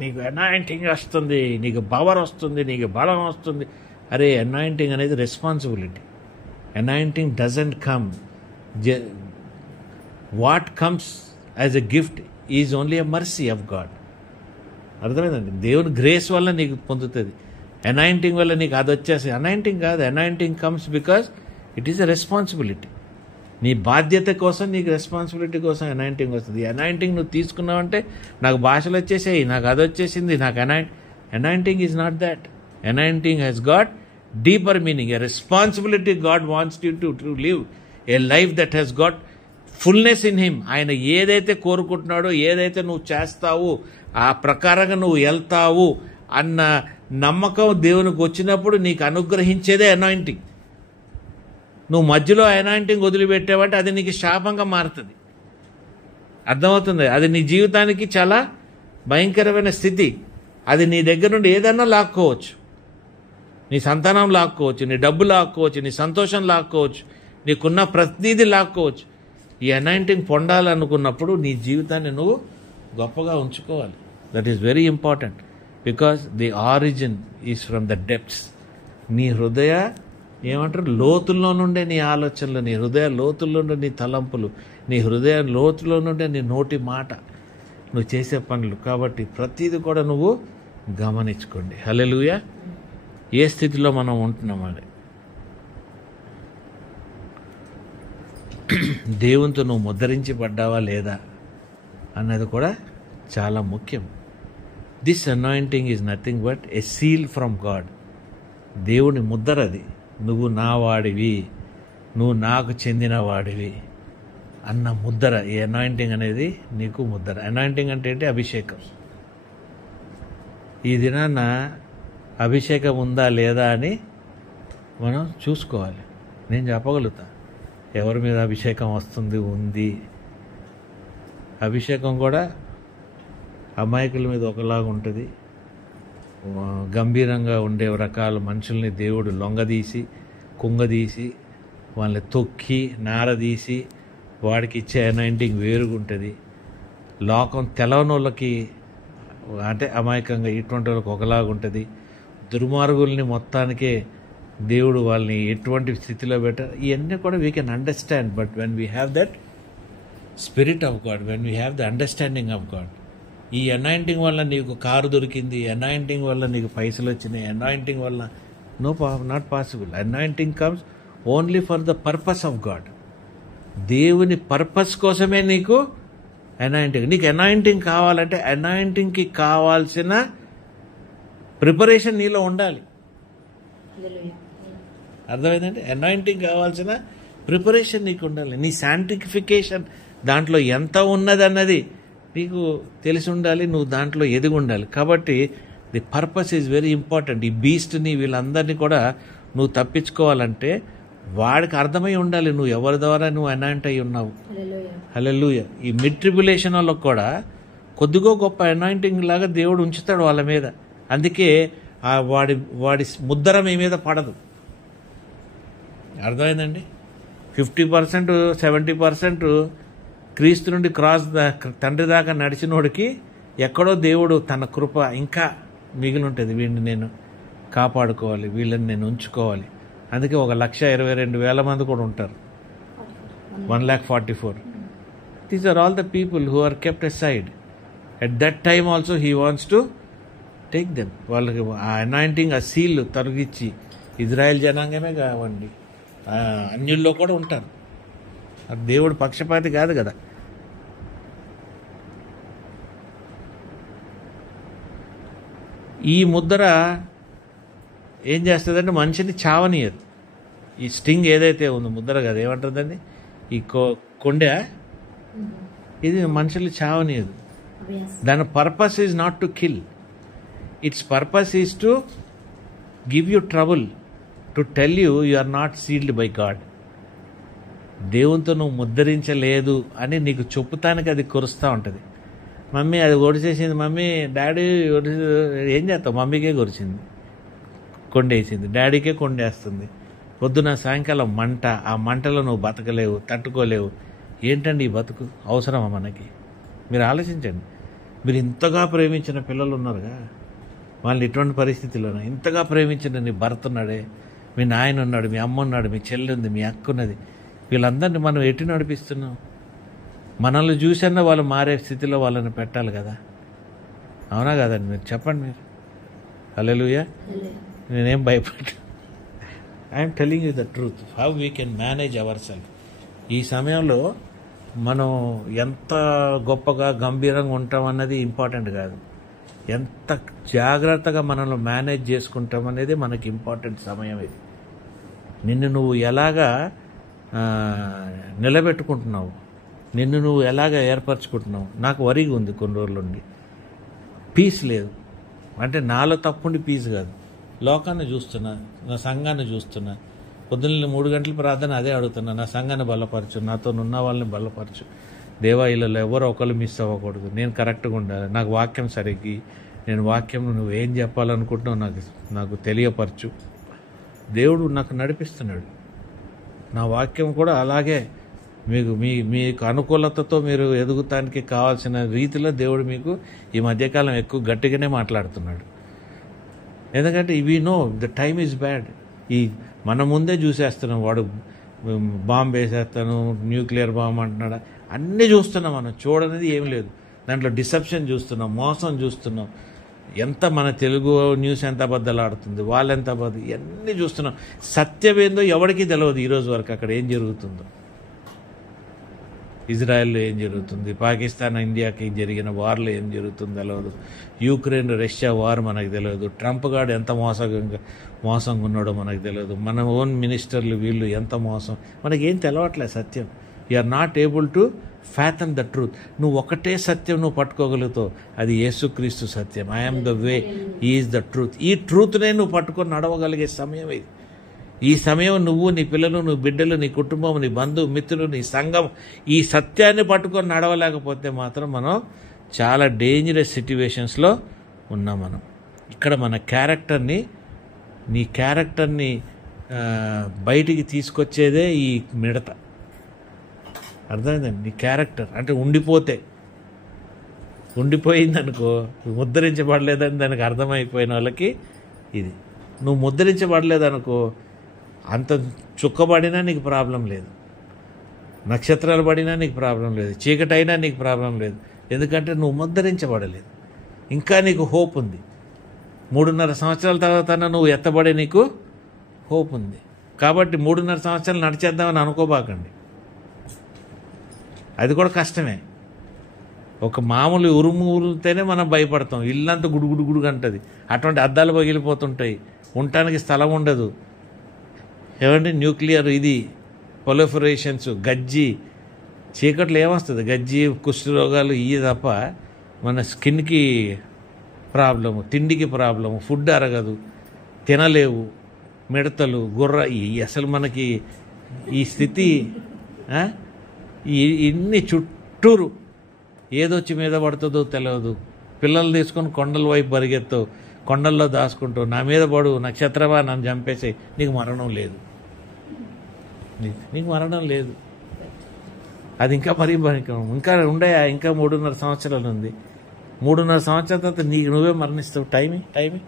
నీకు అనాయింటింగ్ వస్తుంది, నీకు పవర్ వస్తుంది, నీకు బలం వస్తుంది. అరే, అనాయింటింగ్ అనేది responsibility. Anointing doesn't come. What comes as a gift is only a mercy of God. అర్థమైందండి? దేవుని గ్రేస్ వల్ల నీకు పొందుతుంది. అనాయింటింగ్ వల్ల నీకు అది వచ్చేసి అనాయింటింగ్ కాదు. Anointing comes because it is a responsibility. నీ బాధ్యత కోసం, నీకు రెస్పాన్సిబిలిటీ కోసం అనాయింటింగ్ వస్తుంది. అనాయింటింగ్ నువ్వు తీసుకున్నావంటే నాకు భాషలు వచ్చేసాయి, నాకు అది వచ్చేసింది, నాకు anointing is not that. Anointing has got deeper meaning, a responsibility. God wants you to live A life that has got fullness in him. ఆయన ఏదైతే కోరుకుంటున్నాడో, ఏదైతే నువ్వు చేస్తావు, ఆ ప్రకారంగా నువ్వు వెళ్తావు అన్న నమ్మకం దేవునికి వచ్చినప్పుడు నీకు అనుగ్రహించేదే అనాయింటింగ్. నువ్వు మధ్యలో అనాయింటింగ్ వదిలిపెట్టావంటే అది నీకు శాపంగా మారుతుంది. అర్థమవుతుంది? అది నీ జీవితానికి చాలా భయంకరమైన స్థితి. అది నీ దగ్గర నుండి ఏదన్నా లాక్కోవచ్చు. నీ సంతానం లాక్కోవచ్చు, నీ డబ్బు లాక్కోవచ్చు, నీ సంతోషం లాక్కోవచ్చు, నీకున్న ప్రతిదీ లాక్కోవచ్చు. ఈ అనాయింటింగ్ పొందాలనుకున్నప్పుడు నీ జీవితాన్ని నువ్వు గొప్పగా ఉంచుకోవాలి. That is very important because the origin is from the depths. నీ హృదయ ఏమంటారు లోతుల్లో నుండే నీ ఆలోచనలు, నీ హృదయ లోతుల్లో నుండి నీ తలంపులు, నీ హృదయ లోతులో నుండే నీ నోటి మాట, నువ్వు చేసే పనులు. కాబట్టి ప్రతిదీ కూడా నువ్వు గమనించుకోండి. హల్లెలూయా. ఏ స్థితిలో మనం ఉంటున్నాం అని దేవునితో నువ్వు ముద్రించబడ్డావా లేదా అన్నది కూడా చాలా ముఖ్యం. This anointing is nothing but a seal from God. దేవుని ముద్దరది. నువ్వు నా వాడివి, నువ్వు నాకు చెందిన వాడివి అన్న ముద్దర. ఈ అనాయింటింగ్ అనేది నీకు ముద్దర. అనాయింటింగ్ అంటే ఏంటి? అభిషేకం. ఈ దినాన అభిషేకం ఉందా లేదా అని మనం చూసుకోవాలి. నేను చెప్పగలుగుతా ఎవరి మీద అభిషేకం వస్తుంది, ఉంది. అభిషేకం కూడా అమాయకుల మీద ఒకలాగా ఉంటుంది. గంభీరంగా ఉండే రకాల మనుషుల్ని దేవుడు లొంగదీసి, కుంగదీసి, వాళ్ళని తొక్కి నారదీసి వాడికి ఇచ్చే అనాయింటింగ్ వేరుగా ఉంటుంది. లోకం తెలవనోళ్ళకి అంటే అమాయకంగా ఇటువంటి వాళ్ళకి ఒకలాగా ఉంటుంది. దుర్మార్గుల్ని మొత్తానికే దేవుడు వాళ్ళని ఎటువంటి స్థితిలో పెట్టారు. ఇవన్నీ కూడా we can understand. But when we have that spirit of God, when we have the understanding of God, ఈ అనాయింటింగ్ వల్ల నీకు కారు దొరికింది, అనాయింటింగ్ వల్ల నీకు పైసలు వచ్చినాయి, అనాయింటింగ్ వల్ల not possible. Anointing comes only for the purpose of God. దేవుని పర్పస్ కోసమే నీకు అనాయింటింగ్. నీకు అనాయింటింగ్ కావాలంటే అనాయింటింగ్కి కావాల్సిన ప్రిపరేషన్ నీలో ఉండాలి. అర్థమైందంటే అనాయింటింగ్ కావాల్సిన ప్రిపరేషన్ నీకు ఉండాలి. నీ శాంటిఫికేషన్ దాంట్లో ఎంత ఉన్నదన్నది నీకు తెలిసి ఉండాలి. నువ్వు దాంట్లో ఎదిగి ఉండాలి. కాబట్టి the purpose is very important. ఈ బీస్ట్ని వీళ్ళందరినీ కూడా నువ్వు తప్పించుకోవాలంటే వాడికి అర్థమై ఉండాలి నువ్వు ఎవరి ద్వారా నువ్వు అనాయింట్ అయి ఉన్నావు. హల్లెలూయా. ఈ మిడ్ ట్రిబ్యులేషన్ వాళ్ళకు కూడా కొద్దిగో గొప్ప అనాయింటింగ్ లాగా దేవుడు ఉంచుతాడు వాళ్ళ మీద. అందుకే వాడి ముద్దర మీ మీద పడదు. అర్థమైందండి? 50%, 70% క్రీస్తు నుండి తండ్రి దాకా నడిచినోడికి ఎక్కడో దేవుడు తన కృప ఇంకా మిగిలి ఉంటుంది. వీడిని నేను కాపాడుకోవాలి, వీళ్ళని నేను ఉంచుకోవాలి. అందుకే 1,22,000 మంది కూడా ఉంటారు. 1,44,000. These are all the people who are kept aside. At that time also he wants to take them. వాళ్ళకి ఆ అనాయింటింగ్, ఆ సీల్ తొలగించి, ఇజ్రాయెల్ జనాంగమే కావండి, అన్యుల్లో కూడా ఉంటారు. దేవుడు పక్షపాతి కాదు కదా. ఈ ముద్ర ఏం చేస్తుందంటే మనిషిని చావనీయదు. ఈ స్టింగ్ ఏదైతే ఉందో ముద్ర కదా, ఏమంటుందండి, ఈ కొండె, ఇది మనుషులు చావనీయదు. దాని purpose is not to kill. Its purpose is to give you trouble, to tell you are not sealed by God. దేవునితో నువ్వు ముద్రించలేదు అని నీకు చెప్పుతానికి అది కురుస్తూ ఉంటుంది. మమ్మీ అది ఒడిచేసింది, మమ్మీ డాడీ ఏం చేస్తావు, మమ్మీకే కురిచింది, కొండేసింది, డాడీకే కొండేస్తుంది. పొద్దున సాయంకాలం మంట, ఆ మంటలో నువ్వు బతకలేవు, తట్టుకోలేవు. ఏంటండి ఈ బతుకు అవసరమా మనకి? మీరు ఆలోచించండి. మీరు ఇంతగా ప్రేమించిన పిల్లలు ఉన్నారుగా, వాళ్ళని ఇటువంటి పరిస్థితుల్లోనే ఇంతగా ప్రేమించిన నీ భర్త ఉన్నాడే, మీ నాయన ఉన్నాడు, మీ అమ్మ ఉన్నాడు, మీ చెల్లి ఉంది, మీ అక్క ఉన్నది, వీళ్ళందరినీ మనం ఎటు నడిపిస్తున్నాం? మనల్ని చూసన్నా వాళ్ళు మారే స్థితిలో వాళ్ళని పెట్టాలి కదా. అవునా కదండి? మీరు చెప్పండి మీరు. హల్లెలూయా. నేనేం భయపడ్డా. I'm telling you the truth how we can manage our self. ఈ సమయంలో మనం ఎంత గొప్పగా గంభీరంగా ఉంటాం అన్నది ఇంపార్టెంట్ కాదు, ఎంత జాగ్రత్తగా మనల్ని మేనేజ్ చేసుకుంటాం అనేది మనకి ఇంపార్టెంట్ సమయం ఇది. నిన్ను నువ్వు ఎలాగా నిలబెట్టుకుంటున్నావు, నిన్ను నువ్వు ఎలాగ ఏర్పరచుకుంటున్నావు. నాకు వరిగా ఉంది కొన్ని రోజుల నుండి, పీస్ లేదు. అంటే నాలో తప్పుండి పీస్ కాదు, లోకాన్ని చూస్తున్నా, నా సంఘాన్ని చూస్తున్నా. పొద్దున్న 3 గంటల ప్రార్థన అదే అడుగుతున్నా, నా సంఘాన్ని బలపరచు, నాతో ఉన్న వాళ్ళని బలపరచు దేవా. ఇళ్ళలో ఎవరో ఒకళ్ళు మిస్ అవ్వకూడదు, నేను కరెక్ట్గా ఉండాలి, నాకు వాక్యం సరిగ్గి, నేను వాక్యం నువ్వేం చెప్పాలనుకుంటున్నావు నాకు తెలియపరచు. దేవుడు నాకు నడిపిస్తున్నాడు. నా వాక్యం కూడా అలాగే మీకు అనుకూలతతో మీరు ఎదుగుతానికి కావాల్సిన రీతిలో దేవుడు మీకు ఈ మధ్యకాలం ఎక్కువ గట్టిగానే మాట్లాడుతున్నాడు. ఎందుకంటే we know the time is bad. మన ముందే చూసేస్తున్నాం, వాడు బాంబు వేసేస్తాను, న్యూక్లియర్ బాంబు అంటున్నాడు, అన్నీ చూస్తున్నాం. మనం చూడనేది ఏం లేదు. దాంట్లో డిసెప్షన్ చూస్తున్నాం, మోసం చూస్తున్నాం. ఎంత మన తెలుగు న్యూస్ ఎంత అబద్ధాలు ఆడుతుంది, వాళ్ళు ఎంత అబద్ధాలు, ఇవన్నీ చూస్తున్నాం. సత్యం ఏందో ఎవరికీ తెలియదు ఈరోజు వరకు. అక్కడ ఏం జరుగుతుందో, ఇజ్రాయెల్లో ఏం జరుగుతుంది, పాకిస్తాన్ ఇండియాకి జరిగిన వార్లో ఏం జరుగుతుందో తెలియదు, యుక్రెయిన్ రష్యా వార్ మనకు తెలియదు, ట్రంప్ గాడు ఎంత మోసంగా ఉన్నాడో మనకు తెలియదు, మన ఓన్ మినిస్టర్లు వీళ్ళు ఎంత మోసం, మనకేం తెలవట్లేదు సత్యం. You are not able to fathom the truth. నువ్వు ఒకటే సత్యం నువ్వు పట్టుకోగలుగుతావు, అది యేసుక్రీస్తు సత్యం. I'm the way, he is the truth. ఈ ట్రూత్నే నువ్వు పట్టుకొని నడవగలిగే సమయం ఇది. ఈ సమయం నువ్వు, నీ పిల్లలు, నీ బిడ్డలు, నీ కుటుంబం, నీ బంధువు మిత్రులు, నీ సంఘం ఈ సత్యాన్ని పట్టుకొని నడవలేకపోతే మాత్రం మనం చాలా డేంజరస్ సిట్యువేషన్స్లో ఉన్నాం. మనం ఇక్కడ మన నీ క్యారెక్టర్ని బయటికి తీసుకొచ్చేదే ఈ మిడత. అర్థమైందండి? నీ క్యారెక్టర్ అంటే ఉండిపోయిందనుకో, ముద్రించబడలేదని దానికి అర్థమైపోయిన వాళ్ళకి ఇది. నువ్వు ముద్రించబడలేదనుకో, అంత చుక్కబడినా నీకు ప్రాబ్లం లేదు, నక్షత్రాలు పడినా నీకు ప్రాబ్లం లేదు, చీకటి అయినా నీకు ప్రాబ్లం లేదు. ఎందుకంటే నువ్వు ముద్రించబడలేదు. ఇంకా నీకు హోప్ ఉంది. 3.5 సంవత్సరాల తర్వాత నువ్వు ఎత్తబడే నీకు హోప్ ఉంది. కాబట్టి 3.5 సంవత్సరాలు నడిచేద్దామని అనుకోబాకండి, అది కూడా కష్టమే. ఒక మామూలు ఉరితేనే మనం భయపడతాం, ఇల్లంతా గుడుగుడు అంటది, అటువంటి అద్దాలు పగిలిపోతుంటాయి, ఉండటానికి స్థలం ఉండదు. ఏమంటే న్యూక్లియర్ ఇది ప్రొలిఫరేషన్స్, గజ్జి, చీకట్లో ఏమొస్తుంది, గజ్జి, కుష్ఠరోగాలు ఇవి తప్ప మన స్కిన్కి ప్రాబ్లము, తిండికి ప్రాబ్లము, ఫుడ్ అరగదు, తినలేవు, మిడతలు, గుర్ర, అసలు మనకి ఈ స్థితి ఇన్ని చుట్టూరు ఏదొచ్చి మీద పడుతుందో తెలియదు. పిల్లలు తీసుకొని కొండల వైపు పరిగెత్తావు, కొండల్లో దాచుకుంటావు, నా మీద పడు నక్షత్రమా నన్ను చంపేసాయి, నీకు మరణం లేదు, నీకు మరణం లేదు. అది ఇంకా మరీ భయంకరం. ఇంకా ఉండయా, ఇంకా 3.5 సంవత్సరాలు ఉంది. 3.5 సంవత్సరాల తర్వాత నువ్వే మరణిస్తావు. టైమి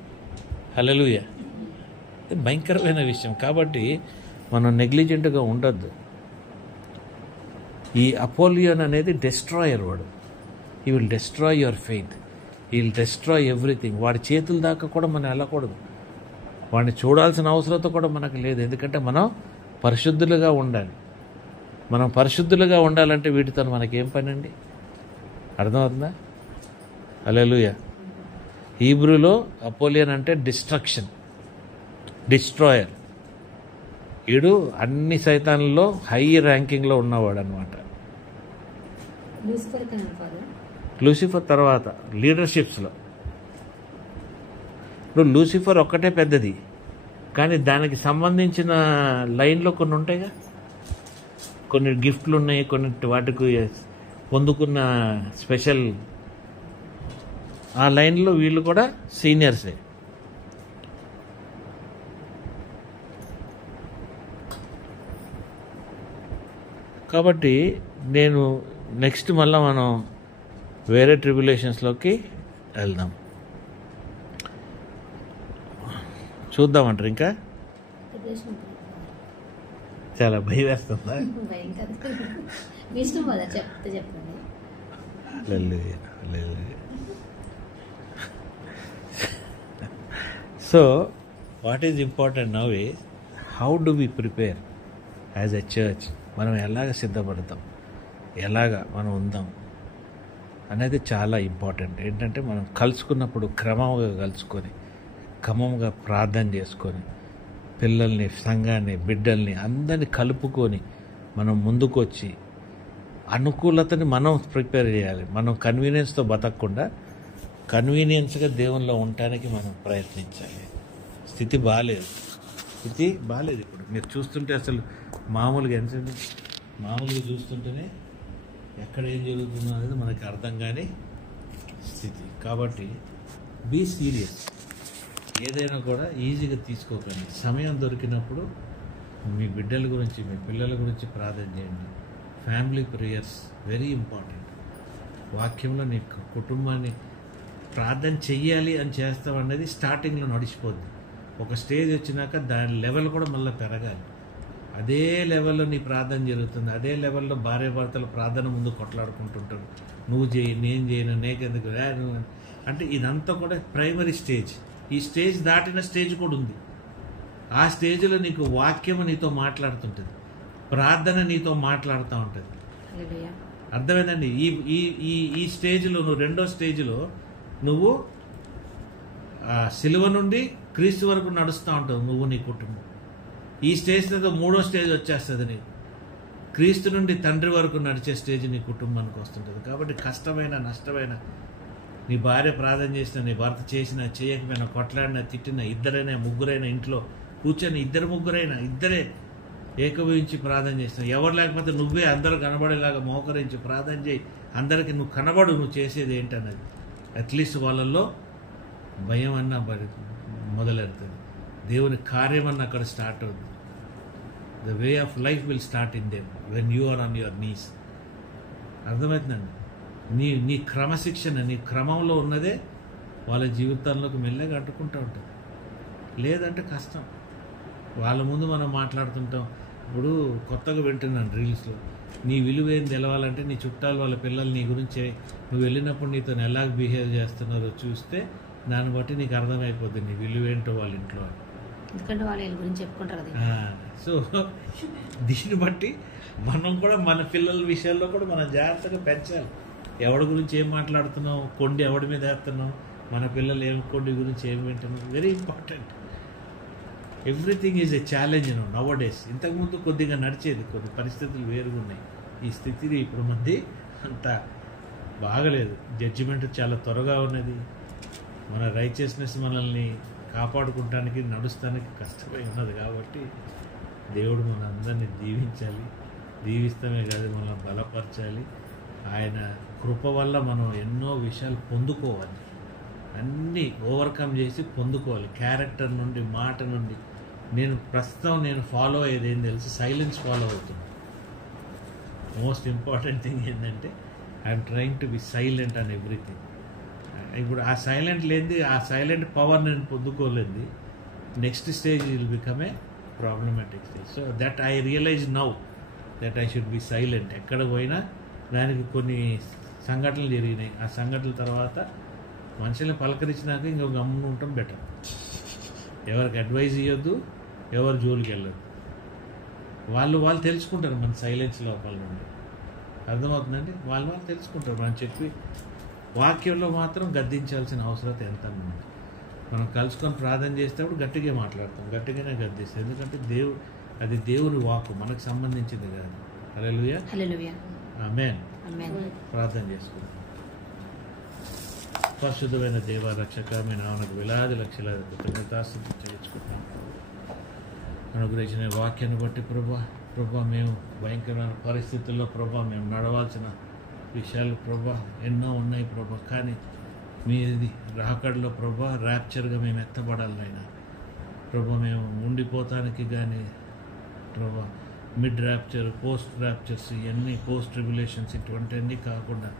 హల్లెలూయా. భయంకరమైన విషయం. కాబట్టి మనం నెగ్లిజెంట్గా ఉండొద్దు. ఈ అపోలియన్ అనేది డెస్ట్రాయర్. వాడు he will destroy your faith, he will destroy everything. వాడి చేతుల దాకా కూడా మనం వెళ్ళకూడదు, వాడిని చూడాల్సిన అవసరత కూడా మనకు లేదు. ఎందుకంటే మనం పరిశుద్ధులుగా ఉండాలి. మనం పరిశుద్ధులుగా ఉండాలంటే వీటితో మనకేం పని అండి? అర్థమవుతుందా? హల్లెలూయా. హీబ్రూలో అపోలియన్ అంటే డిస్ట్రక్షన్, డిస్ట్రాయర్. వీడు అన్ని సైతాన్లలో హై ర్యాంకింగ్లో ఉన్నవాడు అనమాట. లూసిఫర్ తర్వాత లీడర్షిప్స్లో. ఇప్పుడు లూసిఫర్ ఒక్కటే పెద్దది, కానీ దానికి సంబంధించిన లైన్లో కొన్ని ఉంటాయిగా, కొన్ని గిఫ్ట్లు ఉన్నాయి, కొన్ని వాటికి పొందుకున్న స్పెషల్ ఆ లైన్లో వీళ్ళు కూడా సీనియర్సే. కాబట్టి నేను నెక్స్ట్ మళ్ళీ మనం వేరే ట్రిబ్యులేషన్స్లోకి వెళ్దాం. చూద్దామంటారు? ఇంకా చాలా భయం వేస్తుందా? So what is important now is how do we prepare as a church. మనం ఎలాగ సిద్ధపడతాం, ఎలాగ మనం ఉందాం అనేది చాలా ఇంపార్టెంట్. ఏంటంటే మనం కలుసుకున్నప్పుడు క్రమంగా కలుసుకొని క్రమంగా ప్రార్థన చేసుకొని పిల్లల్ని, సంఘాన్ని, బిడ్డల్ని అందరినీ కలుపుకొని మనం ముందుకు వచ్చి అనుకూలతని మనం ప్రిపేర్ చేయాలి. మనం కన్వీనియన్స్తో బతకకుండా కన్వీనియన్స్గా దేవునిలో ఉండటానికి మనం ప్రయత్నించాలి. స్థితి బాగాలేదు ఇప్పుడు మీరు చూస్తుంటే అసలు మామూలుగా చూస్తుంటేనే ఎక్కడ ఏం జరుగుతుందో అనేది మనకి అర్థం కాని స్థితి. కాబట్టి బీ సీరియస్. ఏదైనా కూడా ఈజీగా తీసుకోకండి. సమయం దొరికినప్పుడు మీ బిడ్డల గురించి, మీ పిల్లల గురించి ప్రార్థన చేయండి. Family prayers very important. వాక్యంలో నీ కుటుంబాన్ని ప్రార్థన చెయ్యాలి అని చేస్తామనేది స్టార్టింగ్లో నడిచిపోద్ది. ఒక స్టేజ్ వచ్చినాక దాని లెవెల్ కూడా మళ్ళీ పెరగాలి. అదే లెవెల్లో నీ ప్రార్థన జరుగుతుంది. అదే లెవెల్లో భార్యాభర్తలు ప్రార్థన ముందు కొట్లాడుకుంటుంటారు. నువ్వు చేయి, నేను చేయను, నీకెందుకు అంటే ఇదంతా కూడా ప్రైమరీ స్టేజ్. ఈ స్టేజ్ దాటిన స్టేజ్ కూడా ఉంది. ఆ స్టేజ్లో నీకు వాక్యము నీతో మాట్లాడుతుంటుంది, ప్రార్థన నీతో మాట్లాడుతూ ఉంటుంది. అర్థమైందండి? ఈ స్టేజ్లో నువ్వు రెండో స్టేజ్లో నువ్వు సిలువ నుండి క్రీస్తు వరకు నడుస్తూ ఉంటావు నువ్వు, నీ కుటుంబం. ఈ స్టేజ్ తర్వాత మూడో స్టేజ్ వచ్చేస్తుంది నీకు. క్రీస్తు నుండి తండ్రి వరకు నడిచే స్టేజ్ నీ కుటుంబానికి వస్తుంటుంది. కాబట్టి కష్టమైన, నష్టమైన, నీ భార్య ప్రార్థన చేసినా, నీ భర్త చేసినా, చేయకపోయినా, కొట్లాడినా, తిట్టినా, ఇద్దరైనా ముగ్గురైనా, ఇంట్లో కూర్చొని ఇద్దరే ఏకభవించి ప్రార్థన చేసినా, ఎవరు లేకపోతే నువ్వే అందరూ కనబడేలాగా మోకరించి ప్రార్థన చేయి. అందరికీ నువ్వు కనబడు, నువ్వు చేసేది ఏంటన్నది. అట్లీస్ట్ వాళ్ళల్లో భయం అన్నా మొదలెడుతుంది, దేవుని కార్యం అన్న అక్కడ స్టార్ట్ అవుతుంది. The way of life will start in them when you are on your knees. అర్థమవుతుందండి? నీ క్రమశిక్షణ, నీ క్రమంలో ఉన్నదే వాళ్ళ జీవితాల్లోకి మెల్లగా అంటుకుంటూ ఉంటుంది. లేదంటే కష్టం. వాళ్ళ ముందు మనం మాట్లాడుతుంటాం. ఇప్పుడు కొత్తగా వింటున్నాను రీల్స్లో, నీ విలువ ఏం తెలవాలంటే నీ చుట్టాలు, వాళ్ళ పిల్లలు నీ గురించి నువ్వు వెళ్ళినప్పుడు నీతో ఎలా బిహేవ్ చేస్తున్నారో చూస్తే దాన్ని బట్టి నీకు అర్థమైపోద్ది నీ విలువ ఏంటో వాళ్ళ ఇంట్లో. ఎందుకంటే వాళ్ళ గురించి చెప్పుకుంటారు. సో దీన్ని బట్టి మనం కూడా మన పిల్లల విషయాల్లో కూడా మనం జాగ్రత్తగా పెంచాలి. ఎవడి గురించి ఏం మాట్లాడుతున్నాం, కొండి ఎవడి మీద వేస్తున్నాం, మన పిల్లలు ఏం కొండి గురించి ఏం వింటున్నాం, very important. Everything is a challenge now days. ఇంతకుముందు కొద్దిగా నడిచేది, కొన్ని పరిస్థితులు వేరుగా ఉన్నాయి. ఈ స్థితిని ఇప్పుడు మంది అంత బాగలేదు. జడ్జిమెంట్ చాలా త్వరగా ఉన్నది. మన రైచియస్నెస్ మనల్ని కాపాడుకుంటానికి, నడుస్తానికి కష్టమై ఉన్నది. కాబట్టి దేవుడు మన అందరినీ దీవించాలి. దీవిస్తమే కాదు, మనల్ని బలపరచాలి. ఆయన కృప వల్ల మనం ఎన్నో విషయాలు పొందుకోవాలి, అన్నీ ఓవర్కమ్ చేసి పొందుకోవాలి. క్యారెక్టర్ నుండి, మాట నుండి. నేను ఫాలో అయ్యేది ఏం తెలుసు, సైలెన్స్ ఫాలో అవుతుంది. మోస్ట్ ఇంపార్టెంట్ థింగ్ ఏంటంటే I'm trying to be silent on everything. ఇప్పుడు ఆ సైలెంట్ లేనిది, ఆ సైలెంట్ పవర్ నేను పొందుకోలేంది, next stage will become a problematic stage. So that I realize now that I should be silent. ఎక్కడ పోయినా దానికి కొన్ని సంఘటనలు జరిగినాయి. ఆ సంఘటనల తర్వాత మనుషులను పలకరించినాక ఇంకో గమ్మున ఉండటం బెటర్. ఎవరికి అడ్వైజ్ ఇవ్వద్దు, ఎవరు జోలికి వెళ్ళదు. వాళ్ళు తెలుసుకుంటారు మన సైలెన్స్ లోపల నుండి. అర్థమవుతుందండి? వాళ్ళు తెలుసుకుంటారు. మనం చెప్పి వాక్యంలో మాత్రం గద్దించాల్సిన అవసరం ఎంత ఉంది. మనం కలుసుకొని ప్రార్థన చేసేటప్పుడు గట్టిగా మాట్లాడతాం, గట్టిగానే గద్దిస్తాం. ఎందుకంటే అది దేవుని వాక్కు, మనకు సంబంధించింది కాదు. హల్లెలూయా, హల్లెలూయా, ఆమేన్. ప్రార్థన చేసుకుంటాం. పరిశుద్ధమైన దేవ, రక్షక, మీ నామకు వేలాది లక్షల కృతజ్ఞతాస్తుతులు చెల్లించుకుంటాం. అనుగ్రహించిన వాక్యాన్ని బట్టి ప్రభా మేము భయంకరమైన పరిస్థితుల్లో మేము నడవాల్సిన విషయాలు ఎన్నో ఉన్నాయి కానీ మీది రాకడలో ర్యాప్చర్గా మేము ఎత్తబడాలైనా మేము ఉండిపోతానికి కానీ మిడ్ ర్యాప్చర్, పోస్ట్ ర్యాప్చర్స్, ఇవన్నీ పోస్ట్ ట్రిబ్యులేషన్స్, ఇటువంటివన్నీ కాకుండా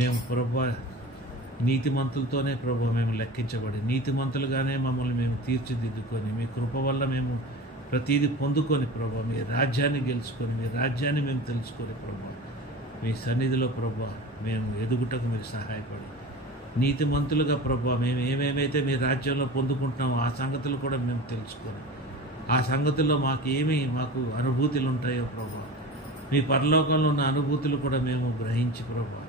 మేము నీతిమంతులతోనే మేము లెక్కించబడి నీతిమంతులుగానే మమ్మల్ని మేము తీర్చిదిద్దుకొని మీ కృప వల్ల మేము ప్రతీది పొందుకొని మీ రాజ్యాన్ని గెలుచుకొని మీ రాజ్యాన్ని మేము తెలుసుకొని మీ సన్నిధిలో మేము ఎదుగుటకు మీరు సహాయపడి నీతిమంతులుగా ప్రభా మేము ఏమేమైతే మీ రాజ్యంలో పొందుకుంటున్నామో ఆ సంగతులు కూడా మేము తెలుసుకొని ఆ సంగతుల్లో మాకు అనుభూతులు ఉంటాయో ప్రభా మీ పరలోకంలో ఉన్న అనుభూతులు కూడా మేము గ్రహించి ప్రభా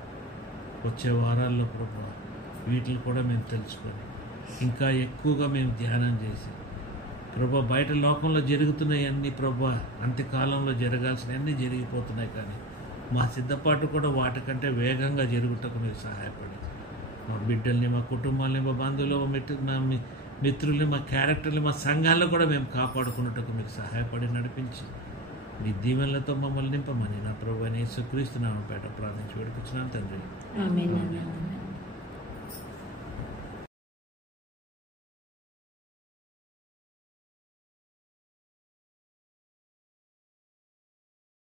వచ్చే వారాల్లో ప్రభా వీటిని కూడా మేము తెలుసుకొని ఇంకా ఎక్కువగా మేము ధ్యానం చేసి ప్రభా బయట లోకంలో జరుగుతున్నాయన్నీ ప్రభా అంత్యకాలంలో జరగాల్సినవన్నీ జరిగిపోతున్నాయి, కానీ మా సిద్ధపాటు కూడా వాటికంటే వేగంగా జరుగుటకు మీరు సహాయపడి మా బిడ్డల్ని, మా కుటుంబాలని, మా బంధువులు, మా మిత్రుల్ని, మా క్యారెక్టర్ని, మా సంఘాల్లో కూడా మేము కాపాడుకున్నట్టుకు మీరు సహాయపడి నడిపించి మీ దీవెనలతో మమ్మల్ని నింపమని నా ప్రభువైన యేసుక్రీస్తు నామమున ప్రార్థించి వేడుకొచ్చున్నాను తండ్రి. ఆమేన్.